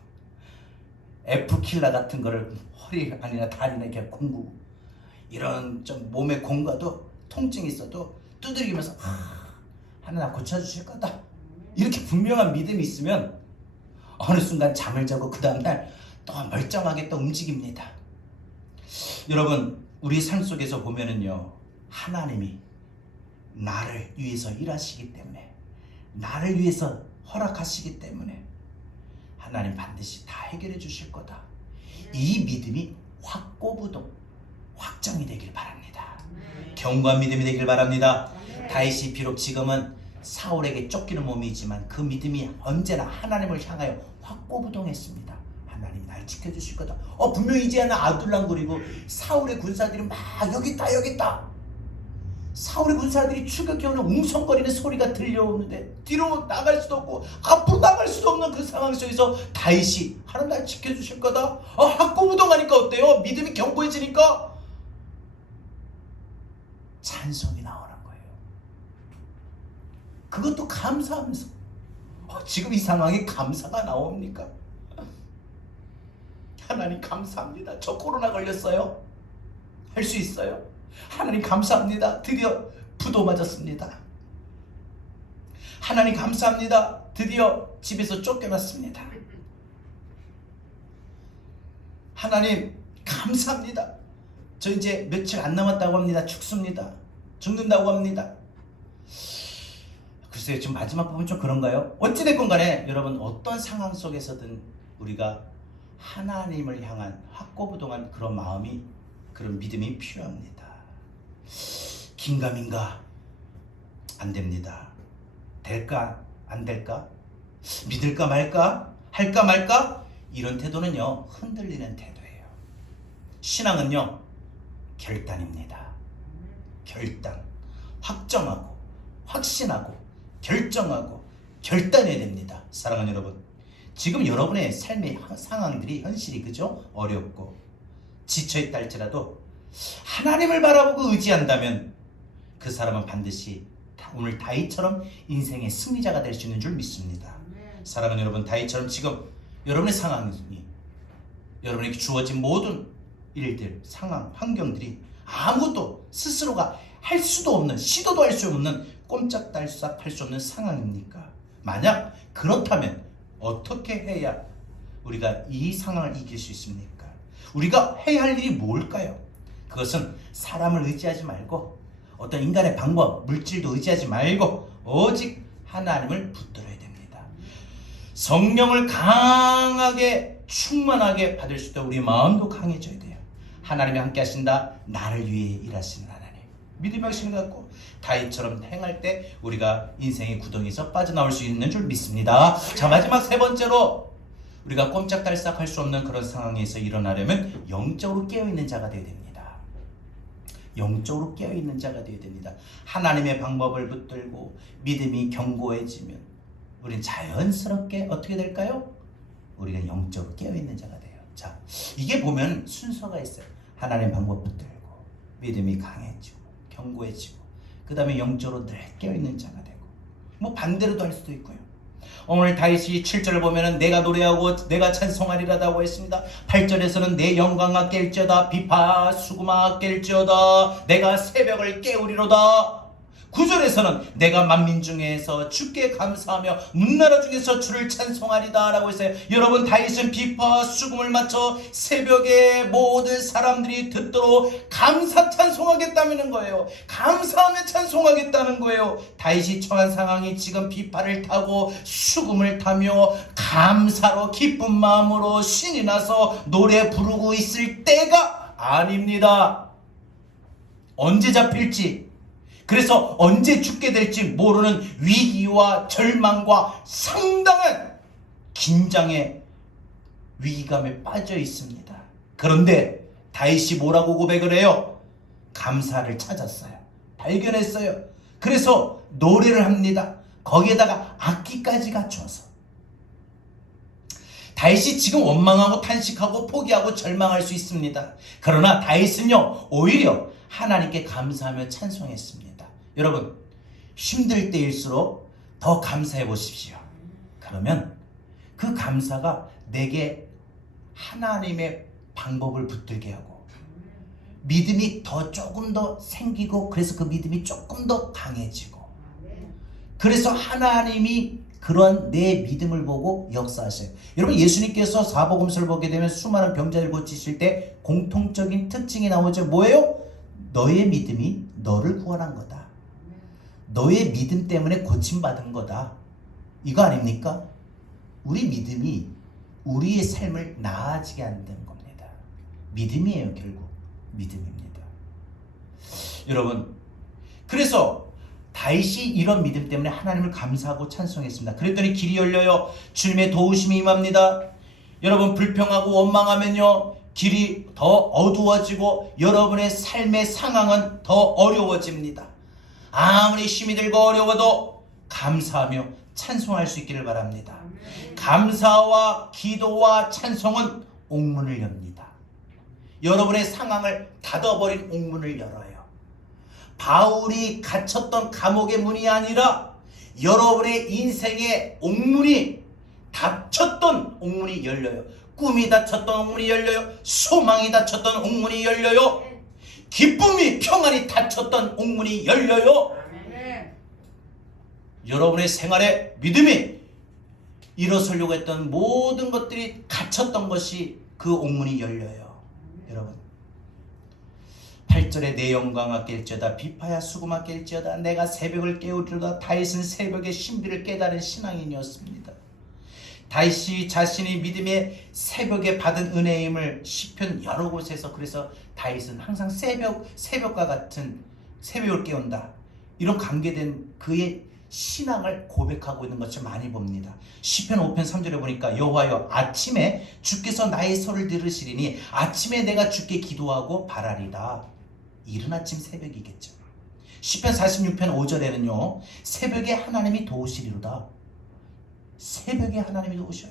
F킬러 같은 거를 허리 아니나 다리나 이렇게 공구고, 이런 좀 몸에 공과도 통증이 있어도 두드리면서 하나 고쳐주실 거다, 이렇게 분명한 믿음이 있으면 어느 순간 잠을 자고 그 다음날 또 멀쩡하게 또 움직입니다. 여러분, 우리 삶 속에서 보면은요, 하나님이 나를 위해서 일하시기 때문에, 나를 위해서 허락하시기 때문에 하나님 반드시 다 해결해 주실 거다. 이 믿음이 확고부동, 확정이 되길 바랍니다. 견고한 믿음이 되길 바랍니다. 다윗이 비록 지금은 사울에게 쫓기는 몸이지만 그 믿음이 언제나 하나님을 향하여 확고부동했습니다. 하나님 날 지켜주실 거다. 분명히 이제는 아둘랑거리고 사울의 군사들이 막 여기 있다 여기 있다. 사울의 군사들이 추격해오는 웅성거리는 소리가 들려오는데 뒤로 나갈 수도 없고 앞으로 나갈 수도 없는 그 상황 속에서 다윗이 하나님 날 지켜주실 거다. 확고부동하니까 어때요? 믿음이 견고해지니까 찬송이 나오는 거예요. 그것도 감사하면서 지금 이 상황에 감사가 나옵니까? 하나님 감사합니다. 저 코로나 걸렸어요. 할 수 있어요. 하나님 감사합니다. 드디어 부도 맞았습니다. 하나님 감사합니다. 드디어 집에서 쫓겨났습니다. 하나님 감사합니다. 저 이제 며칠 안 남았다고 합니다. 죽습니다. 죽는다고 합니다. 글쎄요, 지금 마지막 부분 좀 그런가요? 어찌됐건 간에 여러분, 어떤 상황 속에서든 우리가 하나님을 향한 확고부동한 그런 마음이, 그런 믿음이 필요합니다. 긴가민가 안 됩니다. 될까 안 될까, 믿을까 말까, 할까 말까, 이런 태도는요 흔들리는 태도예요. 신앙은요 결단입니다. 결단, 확정하고 확신하고 결정하고 결단해야 됩니다. 사랑하는 여러분, 지금 여러분의 삶의 상황들이 현실이 그죠? 어렵고 지쳐있다 할지라도 하나님을 바라보고 의지한다면 그 사람은 반드시 오늘 다윗처럼 인생의 승리자가 될 수 있는 줄 믿습니다. 사랑하는 여러분, 다윗처럼 지금 여러분의 상황이, 여러분에게 주어진 모든 일들, 상황, 환경들이 아무것도 스스로가 할 수도 없는, 시도도 할 수 없는, 꼼짝달싹 할 수 없는 상황입니까? 만약 그렇다면 어떻게 해야 우리가 이 상황을 이길 수 있습니까? 우리가 해야 할 일이 뭘까요? 그것은 사람을 의지하지 말고, 어떤 인간의 방법, 물질도 의지하지 말고 오직 하나님을 붙들어야 됩니다. 성령을 강하게 충만하게 받을 수 있도록 우리 마음도 강해져야 돼요. 하나님이 함께 하신다. 나를 위해 일하시는 하나님, 믿음의 확신을 갖고 다윗처럼 행할 때 우리가 인생의 구덩이에서 빠져나올 수 있는 줄 믿습니다. 자, 마지막 세 번째로, 우리가 꼼짝달싹 할 수 없는 그런 상황에서 일어나려면 영적으로 깨어있는 자가 되어야 됩니다. 영적으로 깨어있는 자가 되어야 됩니다. 하나님의 방법을 붙들고 믿음이 견고해지면 우린 자연스럽게 어떻게 될까요? 우리가 영적으로 깨어있는 자가 돼요. 자, 이게 보면 순서가 있어요. 하나님 방법 붙들고 믿음이 강해지고 견고해지고 그 다음에 영적으로 늘 깨어있는 자가 되고 뭐 반대로도 할 수도 있고요. 오늘 다윗이 7절을 보면은 내가 노래하고 내가 찬송하리라고 했습니다. 8절에서는 내 영광아 깰지어다 비파 수구마 깰지어다 내가 새벽을 깨우리로다. 9절에서는 내가 만민 중에서 주께 감사하며 문나라 중에서 주를 찬송하리다 라고 했어요. 여러분, 다윗은 비파와 수금을 맞춰 새벽에 모든 사람들이 듣도록 감사 찬송하겠다는 거예요. 감사하며 찬송하겠다는 거예요. 다윗이 처한 상황이 지금 비파를 타고 수금을 타며 감사로 기쁜 마음으로 신이 나서 노래 부르고 있을 때가 아닙니다. 언제 잡힐지, 그래서 언제 죽게 될지 모르는 위기와 절망과 상당한 긴장의 위기감에 빠져 있습니다. 그런데 다윗이 뭐라고 고백을 해요? 감사를 찾았어요. 발견했어요. 그래서 노래를 합니다. 거기에다가 악기까지 갖춰서. 다윗이 지금 원망하고 탄식하고 포기하고 절망할 수 있습니다. 그러나 다윗은요, 오히려 하나님께 감사하며 찬송했습니다. 여러분, 힘들 때일수록 더 감사해 보십시오. 그러면 그 감사가 내게 하나님의 방법을 붙들게 하고 믿음이 조금 더 생기고, 그래서 그 믿음이 조금 더 강해지고, 그래서 하나님이 그런 내 믿음을 보고 역사하셔요. 여러분, 예수님께서 사복음서를 보게 되면 수많은 병자를 고치실 때 공통적인 특징이 나오죠. 뭐예요? 너의 믿음이 너를 구원한 거다. 너의 믿음 때문에 고침받은 거다. 이거 아닙니까? 우리 믿음이 우리의 삶을 나아지게 한다는 겁니다. 믿음이에요. 결국 믿음입니다. 여러분, 그래서 다윗이 이런 믿음 때문에 하나님을 감사하고 찬송했습니다. 그랬더니 길이 열려요. 주님의 도우심이 임합니다. 여러분, 불평하고 원망하면요, 길이 더 어두워지고 여러분의 삶의 상황은 더 어려워집니다. 아무리 힘이 들고 어려워도 감사하며 찬송할 수 있기를 바랍니다. 감사와 기도와 찬송은 옥문을 엽니다. 여러분의 상황을 닫아버린 옥문을 열어요. 바울이 갇혔던 감옥의 문이 아니라 여러분의 인생의 옥문이 닫혔던 옥문이 열려요. 꿈이 닫혔던 옥문이 열려요. 소망이 닫혔던 옥문이 열려요. 기쁨이, 평안이 닫혔던 옥문이 열려요. 여러분의 생활에 믿음이 일어서려고 했던 모든 것들이 갇혔던 것이 그 옥문이 열려요. 여러분, 8절에 내 영광아 깰지어다 비파야 수금아 깰지어다 내가 새벽을 깨우리로다. 다윗은 새벽의 신비를 깨달은 신앙인이었습니다. 다윗이 자신이 믿음의 새벽에 받은 은혜임을 시편 여러 곳에서, 그래서 다윗은 항상 새벽과 같은 새벽을 깨운다, 이런 관계된 그의 신앙을 고백하고 있는 것을 많이 봅니다. 시편 5편 3절에 보니까 여호와여 아침에 주께서 나의 소리를 들으시리니 아침에 내가 주께 기도하고 바라리다. 이른 아침 새벽이겠죠. 시편 46편 5절에는요 새벽에 하나님이 도우시리로다. 새벽에 하나님이 도우셔요.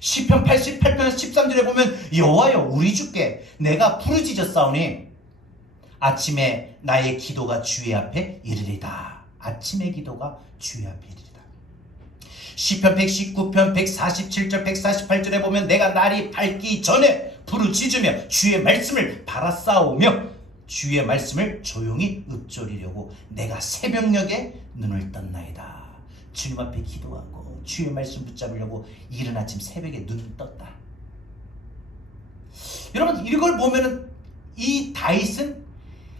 시편 88편 13절에 보면 여호와여 우리 주께 내가 부르짖었사오니 아침에 나의 기도가 주의 앞에 이르리다. 아침의 기도가 주의 앞에 이르리다. 시편 119편 147절 148절에 보면 내가 날이 밝기 전에 부르짖으며 주의 말씀을 바라싸우며 주의 말씀을 조용히 읊조리려고 내가 새벽녘에 눈을 떴나이다. 주님 앞에 기도하고 주의 말씀 붙잡으려고 이른 아침 새벽에 눈을 떴다. 여러분, 이걸 보면은 이 다윗은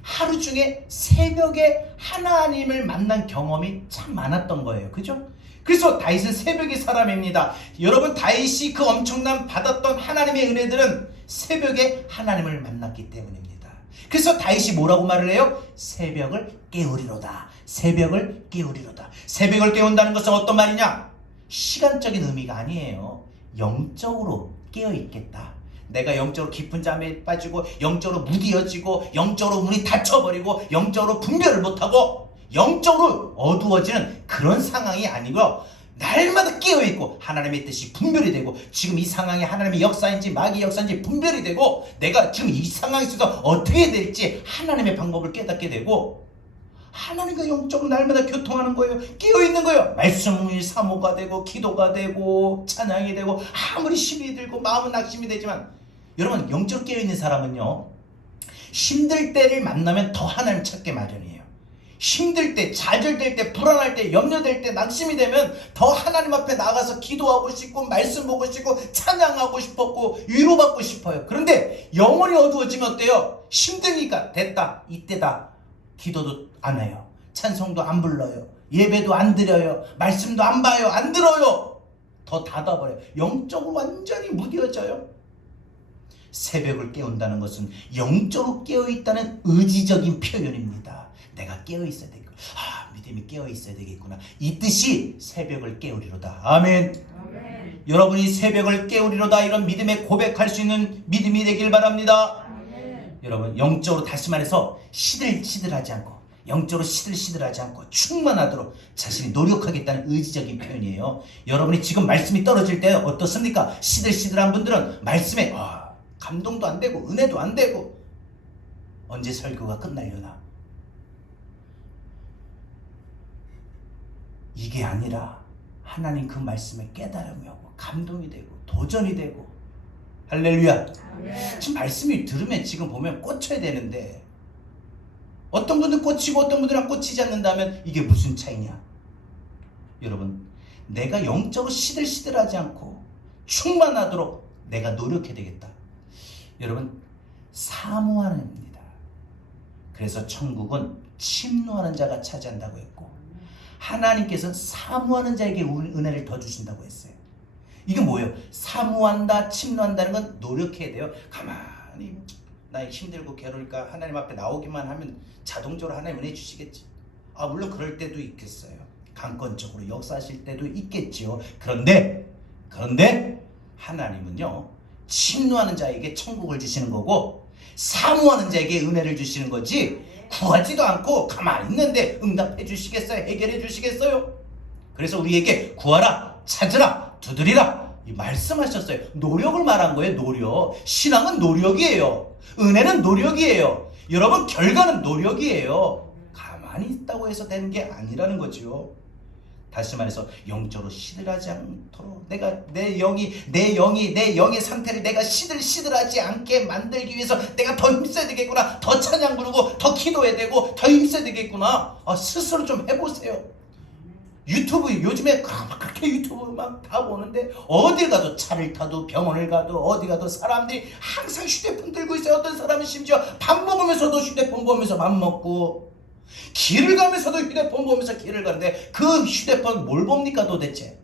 하루 중에 새벽에 하나님을 만난 경험이 참 많았던 거예요. 그죠? 그래서 다윗은 새벽의 사람입니다. 여러분, 다윗이 그 엄청난 받았던 하나님의 은혜들은 새벽에 하나님을 만났기 때문입니다. 그래서 다윗이 뭐라고 말을 해요? 새벽을 깨우리로다. 새벽을 깨우리로다. 새벽을 깨운다는 것은 어떤 말이냐? 시간적인 의미가 아니에요. 영적으로 깨어있겠다. 내가 영적으로 깊은 잠에 빠지고 영적으로 무디어지고 영적으로 문이 닫혀버리고 영적으로 분별을 못하고 영적으로 어두워지는 그런 상황이 아니고 날마다 깨어있고 하나님의 뜻이 분별이 되고 지금 이 상황이 하나님의 역사인지 마귀의 역사인지 분별이 되고 내가 지금 이 상황에 있어서 어떻게 해야 될지 하나님의 방법을 깨닫게 되고 하나님과 영적으로 날마다 교통하는 거예요. 깨어있는 거예요. 말씀이 사모가 되고 기도가 되고 찬양이 되고 아무리 힘이 들고 마음은 낙심이 되지만 여러분 영적으로 깨어있는 사람은요 힘들 때를 만나면 더 하나님 찾게 마련이에요. 힘들 때, 좌절될 때, 불안할 때, 염려될 때, 낙심이 되면 더 하나님 앞에 나가서 기도하고 싶고 말씀 보고 싶고 찬양하고 싶었고 위로받고 싶어요. 그런데 영혼이 어두워지면 어때요? 힘드니까 됐다, 이때다. 기도도 안 해요. 찬송도 안 불러요. 예배도 안 드려요. 말씀도 안 봐요. 안 들어요. 더 닫아버려요. 영적으로 완전히 무뎌져요. 새벽을 깨운다는 것은 영적으로 깨어있다는 의지적인 표현입니다. 내가 깨어있어야 되겠구나. 믿음이 깨어있어야 되겠구나. 이 뜻이 새벽을 깨우리로다. 아멘. 아멘. 여러분이 새벽을 깨우리로다 이런 믿음에 고백할 수 있는 믿음이 되길 바랍니다. 아멘. 여러분 영적으로 다시 말해서 시들시들하지 않고 영적으로 시들시들하지 않고 충만하도록 자신이 노력하겠다는 의지적인 표현이에요. 여러분이 지금 말씀이 떨어질 때 어떻습니까? 시들시들한 분들은 말씀에 감동도 안 되고 은혜도 안 되고 언제 설교가 끝나려나. 이게 아니라 하나님 그 말씀에 깨달음이 오고 감동이 되고 도전이 되고 할렐루야. 지금 말씀이 들으면 지금 보면 꽂혀야 되는데 어떤 분들은 꽂히고 어떤 분들은 꽂히지 않는다면 이게 무슨 차이냐. 여러분 내가 영적으로 시들시들하지 않고 충만하도록 내가 노력해야 되겠다. 여러분 사모하는 입니다. 그래서 천국은 침노하는 자가 차지한다고 했고 하나님께서는 사모하는 자에게 은혜를 더 주신다고 했어요. 이게 뭐예요? 사모한다, 침노한다는 건 노력해야 돼요. 가만히 나 힘들고 괴로우니까 하나님 앞에 나오기만 하면 자동적으로 하나님 은혜 주시겠지. 물론 그럴 때도 있겠어요. 강권적으로 역사하실 때도 있겠지요. 그런데 하나님은요 침노하는 자에게 천국을 주시는 거고 사모하는 자에게 은혜를 주시는 거지 구하지도 않고 가만히 있는데 응답해 주시겠어요? 해결해 주시겠어요? 그래서 우리에게 구하라, 찾으라, 두드리라 이 말씀하셨어요. 노력을 말한 거예요. 노력. 신앙은 노력이에요. 은혜는 노력이에요. 여러분 결과는 노력이에요. 가만히 있다고 해서 되는 게 아니라는 거죠. 다시 말해서 영적으로 시들하지 않도록 내 영의 상태를 내가 시들시들하지 않게 만들기 위해서 내가 더 힘써야 되겠구나. 더 찬양 부르고 더 기도해야 되고 더 힘써야 되겠구나. 스스로 좀 해보세요. 유튜브 요즘에 그렇게 유튜브 막 다 보는데 어딜 가도 차를 타도 병원을 가도 어디 가도 사람들이 항상 휴대폰 들고 있어요. 어떤 사람은 심지어 밥 먹으면서도 휴대폰 보면서 밥 먹고 길을 가면서도 휴대폰 보면서 길을 가는데 그 휴대폰 뭘 봅니까 도대체?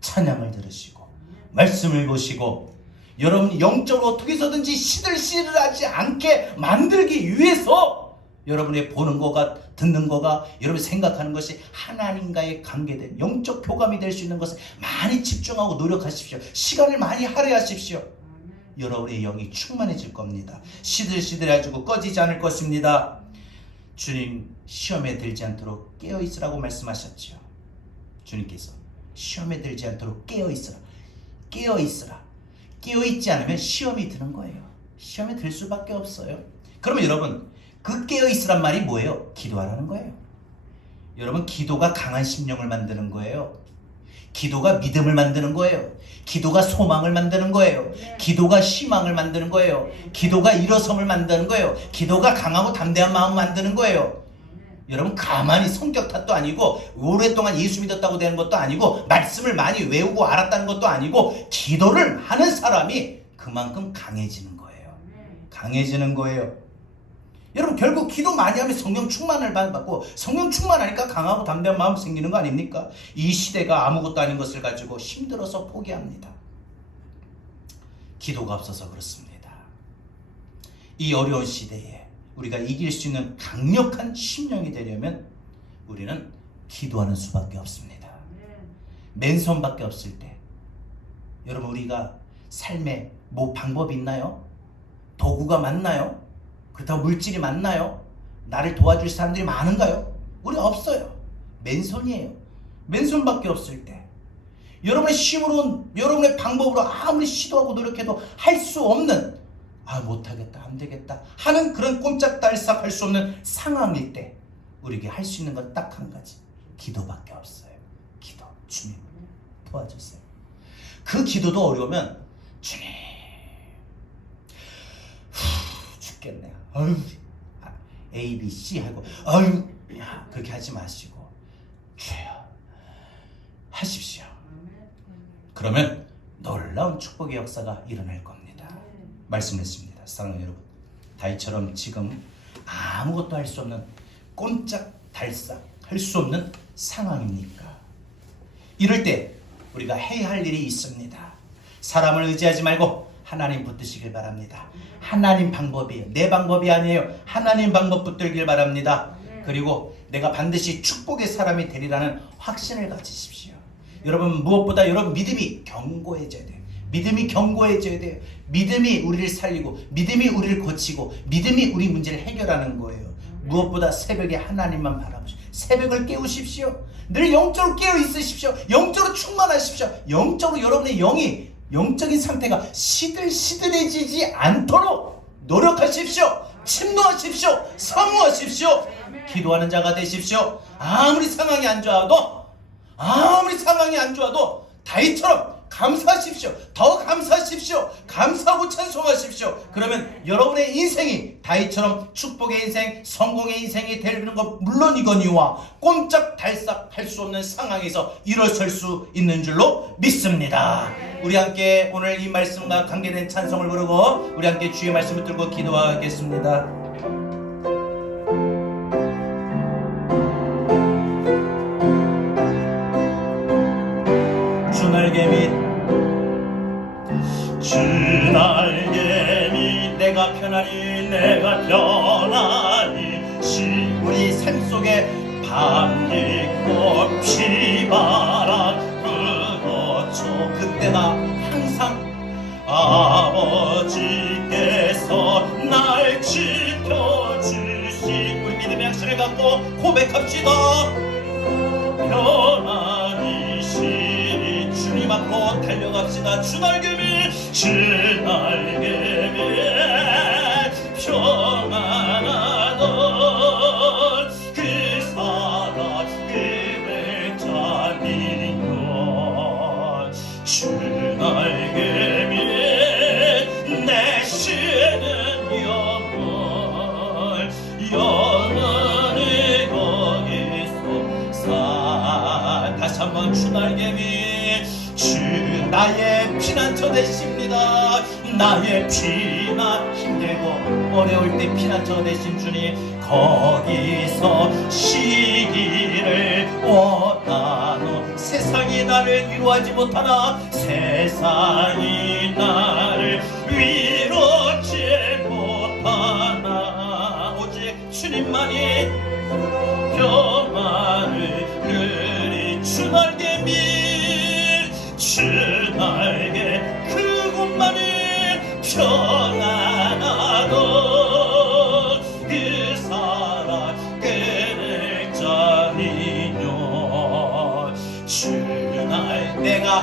찬양을 들으시고 말씀을 보시고 여러분 영적으로 어떻게 해서든지 시들시들하지 않게 만들기 위해서 여러분의 보는 거가 듣는 거가 여러분이 생각하는 것이 하나님과의 관계된 영적 교감이 될 수 있는 것을 많이 집중하고 노력하십시오. 시간을 많이 할애하십시오. 여러분의 영이 충만해질 겁니다. 시들시들해지고 꺼지지 않을 것입니다. 주님 시험에 들지 않도록 깨어있으라고 말씀하셨죠. 주님께서 시험에 들지 않도록 깨어있으라. 깨어있지 않으면 시험이 드는 거예요. 시험에 들 수밖에 없어요. 그러면 여러분 그 깨어있으란 말이 뭐예요? 기도하라는 거예요. 여러분 기도가 강한 심령을 만드는 거예요. 기도가 믿음을 만드는 거예요. 기도가 소망을 만드는 거예요. 기도가 희망을 만드는 거예요. 기도가 일어섬을 만드는 거예요. 기도가 강하고 담대한 마음을 만드는 거예요. 여러분 가만히 성격 탓도 아니고 오랫동안 예수 믿었다고 되는 것도 아니고 말씀을 많이 외우고 알았다는 것도 아니고 기도를 하는 사람이 그만큼 강해지는 거예요. 강해지는 거예요. 여러분 결국 기도 많이 하면 성령 충만을 받고 성령 충만하니까 강하고 담대한 마음 생기는 거 아닙니까? 이 시대가 아무것도 아닌 것을 가지고 힘들어서 포기합니다. 기도가 없어서 그렇습니다. 이 어려운 시대에 우리가 이길 수 있는 강력한 심령이 되려면 우리는 기도하는 수밖에 없습니다. 맨손밖에 없을 때 여러분 우리가 삶에 뭐 방법이 있나요? 도구가 많나요? 그렇다고 물질이 많나요? 나를 도와줄 사람들이 많은가요? 우리 없어요. 맨손이에요. 맨손밖에 없을 때, 여러분의 힘으로, 여러분의 방법으로 아무리 시도하고 노력해도 할 수 없는, 못하겠다, 안 되겠다 하는 그런 꼼짝달싹 할 수 없는 상황일 때 우리에게 할 수 있는 건 딱 한 가지, 기도밖에 없어요. 기도. 주님 도와주세요. 그 기도도 어려우면 주님 죽겠네, A, B, C 하고 그렇게 하지 마시고 주여 하십시오. 그러면 놀라운 축복의 역사가 일어날 겁니다. 말씀했습니다. 사랑하는 여러분, 다윗처럼 지금 아무것도 할 수 없는, 꼼짝달싹 할 수 없는 상황입니까? 이럴 때 우리가 해야 할 일이 있습니다. 사람을 의지하지 말고 하나님 붙드시길 바랍니다. 하나님 방법이에요. 내 방법이 아니에요. 하나님 방법 붙들길 바랍니다. 그리고 내가 반드시 축복의 사람이 되리라는 확신을 가지십시오. 여러분, 무엇보다 여러분 믿음이 견고해져야 돼요. 믿음이 견고해져야 돼요. 믿음이 우리를 살리고, 믿음이 우리를 고치고, 믿음이 우리 문제를 해결하는 거예요. 무엇보다 새벽에 하나님만 바라보십시오. 새벽을 깨우십시오. 늘 영적으로 깨어 있으십시오. 영적으로 충만하십시오. 영적으로 여러분의 영이, 영적인 상태가 시들시들해지지 않도록 노력하십시오. 침노하십시오. 사모하십시오. 기도하는 자가 되십시오. 아무리 상황이 안 좋아도 다윗처럼 감사하십시오. 더 감사하십시오. 감사하고 찬송하십시오. 그러면 여러분의 인생이 다윗처럼 축복의 인생, 성공의 인생이 되는 것 물론이거니와 꼼짝달싹 할 수 없는 상황에서 일어설 수 있는 줄로 믿습니다. 우리 함께 오늘 이 말씀과 관계된 찬송을 부르고 우리 함께 주의 말씀을 들고 기도하겠습니다. 주 날개 밑 내가 편하니 우리 삶 속에 밤낮 비바람 그렇죠. 그때나 항상 아버지께서 날 지켜주시, 우리 믿음의 확신을 갖고 고백합시다. 편안히시 주님 앞으로 달려갑시다. 주 날개 밑 평안하던 그 사랑 그를 자니요. 주 날개 밑 내쉬는 영원히 거기서 다시 한번 주 날개 밑 주 나의 피난처 되십니다. 나의 피난, 힘들고 어려울 때 피난처 되신 주님, 거기서 쉬기를 원하노. 세상이 나를 위로하지 못하나, 세상이 나를 위로하지 못하나, 오직 주님만이 평안을 누리. 주 날개 밑 주 날개 그곳만이 평안하던 그 사랑 끊을 자니요. 주 날 내가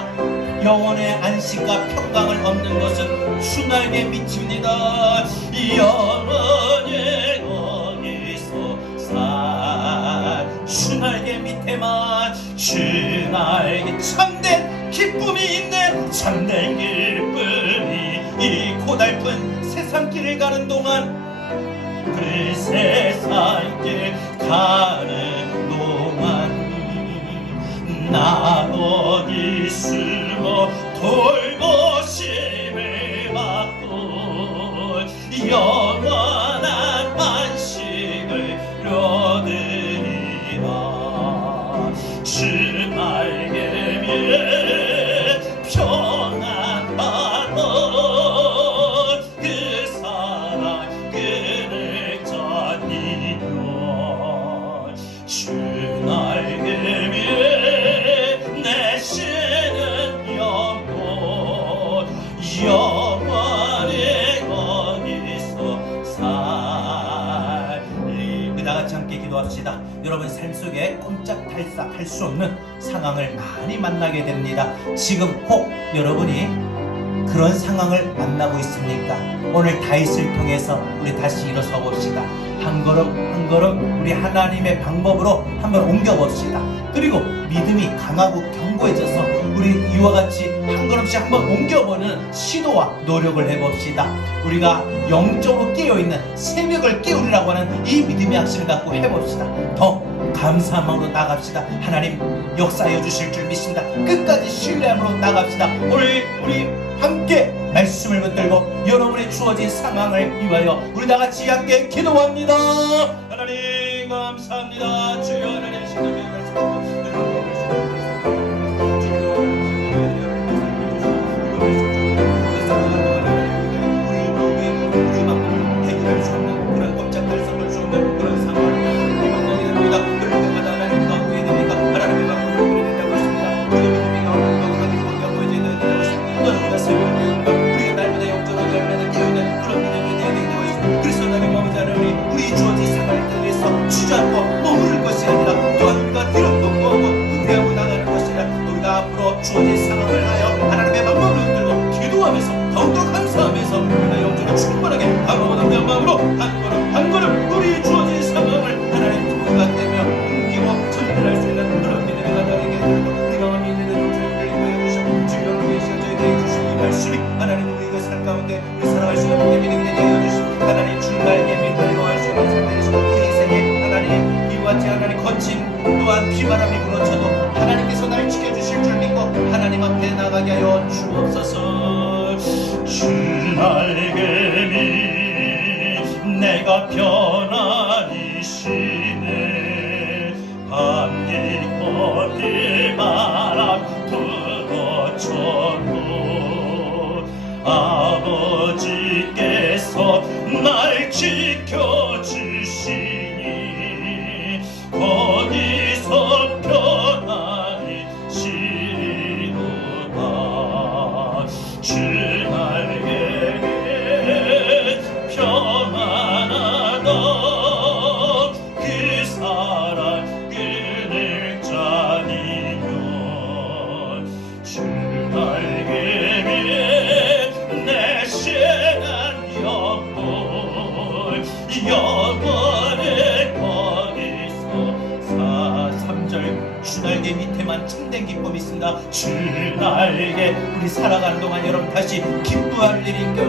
영혼의 안식과 평강을 얻는 것은 주 날개 밑입니다. 영원히 거기서 주 날개 밑에만 주 날개 참된 기쁨이 있네. 참된 기쁨이 이 고달픈 세상길을 가는 동안, 그 세상길 가는 동안 나 어디 숨어 돌보심을 받고 영원한 안식을 얻으리라. 주 날개 밑 평안하던 그 사랑 끊을 자니요. 주 날개 밑 내쉬는 영원히 거기서 살리. 다 같이 함께 기도합시다. 봅시다. 여러분 삶 속에 꼼짝달싹 할 수 없는 상황을 많이 만나게 됩니다. 지금 혹 여러분이 그런 상황을 만나고 있습니까? 오늘 다윗을 통해서 우리 다시 일어서 봅시다. 한 걸음 한 걸음 우리 하나님의 방법으로 한번 옮겨 봅시다. 그리고 믿음이 강하고 견고해져서 우리 이와 같이 한 걸음씩 한번 옮겨보는 시도와 노력을 해봅시다. 우리가 영적으로 깨어있는 새벽을 깨우리라고 하는 이 믿음의 확신을 갖고 해봅시다. 더 감사한 마음으로 나갑시다. 하나님 역사해 주실 줄 믿습니다. 끝까지 신뢰함으로 나갑시다. 오늘 우리 함께 말씀을 붙들고 여러분의 주어진 상황을 위하여 우리 다같이 함께 기도합니다. 하나님 감사합니다. 주여 하나님 신앙의 말씀 주저앉고 머무를 것이 아니라 또한 우리가 뒤로 넘어오고 은혜하고 나가는 것이 아니라 우리가 앞으로 주어진 상황을 하여 하나님의 방법을 붙들고 기도하면서 더욱더 감사하면서 우리가 영적으로 충만하게 바로오는 마음으로 한 걸음 한 걸음 우리 주어진 상황을 하나님 도우가 되며 옮기고 전진할 수 있는 그런 믿음이 나에게 되고 우리가 믿는 영적을 인도해 주시고 주여 계신 저희에게 주신 이 말씀이 하나님 우리가 살 가운데 우리 살아갈 수 있는 믿음이 되게 해주시고 하나님 주말에 믿음으로 할 수 있는 삶 되시고 우리 인생에 하나님 이와 같이 하나님 거친 또한 비바람이 불어쳐도 하나님께서 날 지켜주실 줄 믿고 하나님 앞에 나가게 하여 주옵소서. 주 날개미 내가 편안히 쉬네 밤길 어디 바람 불어쳐도 아버지께서 날 지켜주시니 거기서 편안히 쉬리로다. 주 날개에 평안하다 그 사랑 끊을 자니요. 주 날개에 내 신한 영혼 영원히 거기서 3절 주 날개 밑에만 참된 기쁨이 있습니다. 주 날개 우리 살아가는 동안 여러분 다시 기뻐할 일이 있고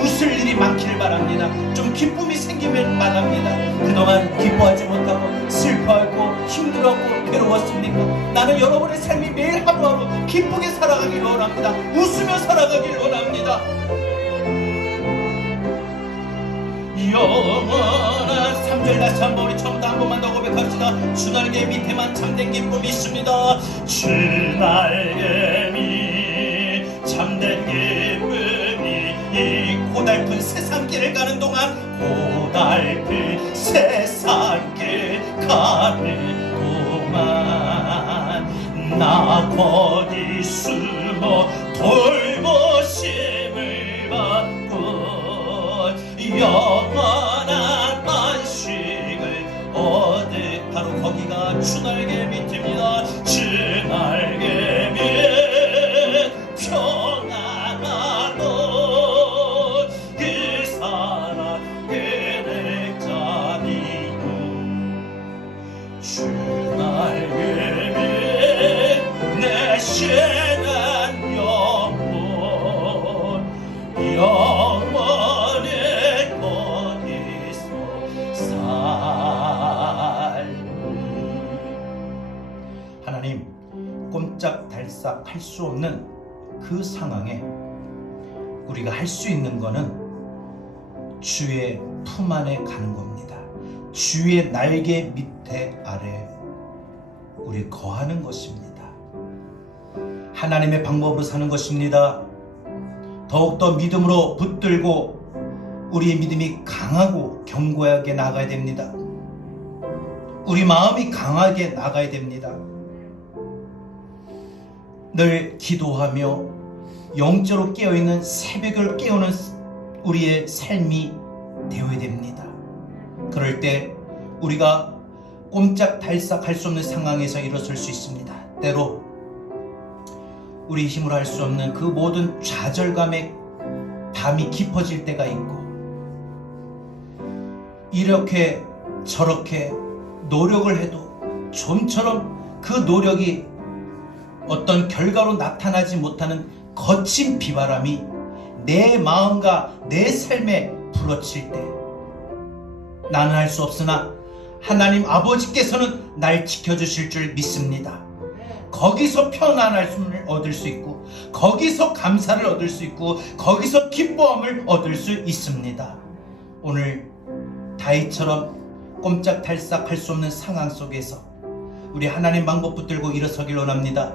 웃을 일이 많기를 바랍니다. 좀 기쁨이 생기면 바랍니다. 그동안 기뻐하지 못하고 슬퍼하고 힘들었고 괴로웠습니까? 나는 여러분의 삶이 매일 하루하루 기쁘게 살아가길 원합니다. 웃으며 살아가길 원합니다. 영원한 3절 다시 한번 우리 처음부터 한 번만 더 고백합시다. 주 날개 밑에만 참된 기쁨이 있습니다. 주 날개 밑 참된 기쁨이 이 고달픈 세상길을 가는 동안 고달픈 세상길 가는 동안 나 어디 숨어 돌보심을 받고 영원한 안식을 얻을 바로 거기가 주 날개 밑입니다. 주 날개 밑 평안하던 그 사랑 그늘 자리요. 주 날개 밑 내 신한 영혼 영원히 거기서 살리. 하나님 꼼짝달싹 할 수 없는 그 상황에 우리가 할 수 있는 거는 주의 품 안에 가는 겁니다. 주의 날개 밑에 아래 우리 거하는 것입니다. 하나님의 방법으로 사는 것입니다. 더욱더 믿음으로 붙들고 우리의 믿음이 강하고 견고하게 나가야 됩니다. 우리 마음이 강하게 나가야 됩니다. 늘 기도하며 영적으로 깨어있는 새벽을 깨우는 우리의 삶이 되어야 됩니다. 그럴 때 우리가 꼼짝달싹 할 수 없는 상황에서 일어설 수 있습니다. 때로 우리 힘으로 할 수 없는 그 모든 좌절감에 담이 깊어질 때가 있고, 이렇게 저렇게 노력을 해도 좀처럼 그 노력이 어떤 결과로 나타나지 못하는 거친 비바람이 내 마음과 내 삶에 불어칠 때, 나는 할 수 없으나 하나님 아버지께서는 날 지켜주실 줄 믿습니다. 거기서 편안함을 얻을 수 있고, 거기서 감사를 얻을 수 있고, 거기서 기뻐함을 얻을 수 있습니다. 오늘 다윗처럼 꼼짝달싹 할 수 없는 상황 속에서 우리 하나님 방법 붙들고 일어서길 원합니다.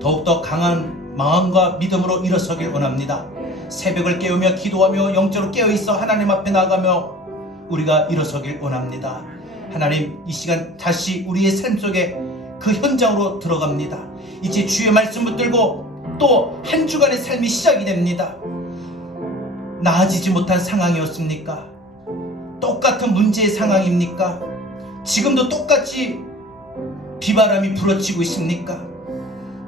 더욱더 강한 마음과 믿음으로 일어서길 원합니다. 새벽을 깨우며 기도하며 영적으로 깨어있어 하나님 앞에 나가며 우리가 일어서길 원합니다. 하나님, 이 시간 다시 우리의 삶 속에 그 현장으로 들어갑니다. 이제 주의 말씀 붙들고 또 한 주간의 삶이 시작이 됩니다. 나아지지 못한 상황이었습니까? 똑같은 문제의 상황입니까? 지금도 똑같이 비바람이 불어치고 있습니까?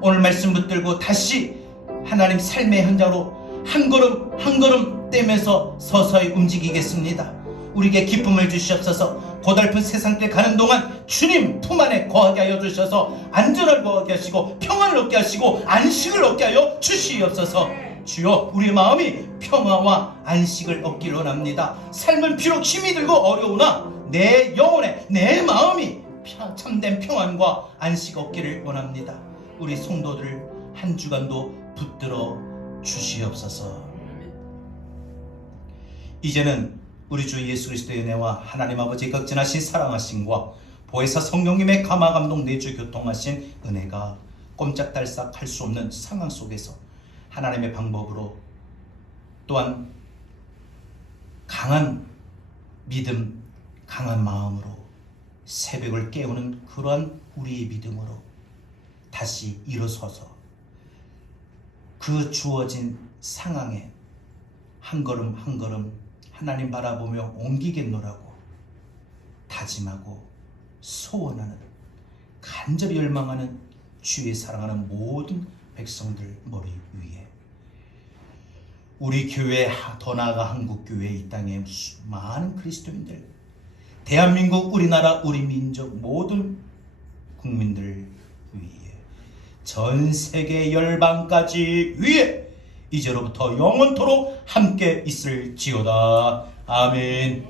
오늘 말씀 붙들고 다시 하나님 삶의 현장으로 한 걸음 한 걸음 떼면서 서서히 움직이겠습니다. 우리에게 기쁨을 주시옵소서. 고달픈 세상길 가는 동안 주님 품 안에 거하게 하여 주셔서 안전을 거하게 하시고 평안을 얻게 하시고 안식을 얻게 하여 주시옵소서. 주여, 우리의 마음이 평화와 안식을 얻기를 원합니다. 삶은 비록 힘이 들고 어려우나 내 영혼에 내 마음이 참된 평안과 안식 얻기를 원합니다. 우리 성도들 한 주간도 붙들어 주시옵소서. 이제는 우리 주 예수 그리스도의 은혜와 하나님 아버지의 극진하신 사랑하심과 보혜사 성령님의 감화 감동 내주 교통하신 은혜가 꼼짝달싹 할 수 없는 상황 속에서 하나님의 방법으로, 또한 강한 믿음, 강한 마음으로 새벽을 깨우는 그러한 우리의 믿음으로 다시 일어서서 그 주어진 상황에 한 걸음 한 걸음 하나님 바라보며 옮기겠노라고 다짐하고 소원하는, 간절히 열망하는 주의 사랑하는 모든 백성들 머리 위에, 우리 교회, 더 나아가 한국교회, 이 땅에 많은 그리스도인들, 대한민국, 우리나라, 우리 민족 모든 국민들 위에, 전 세계 열방까지 위에 이제로부터 영원토록 함께 있을지어다. 아멘.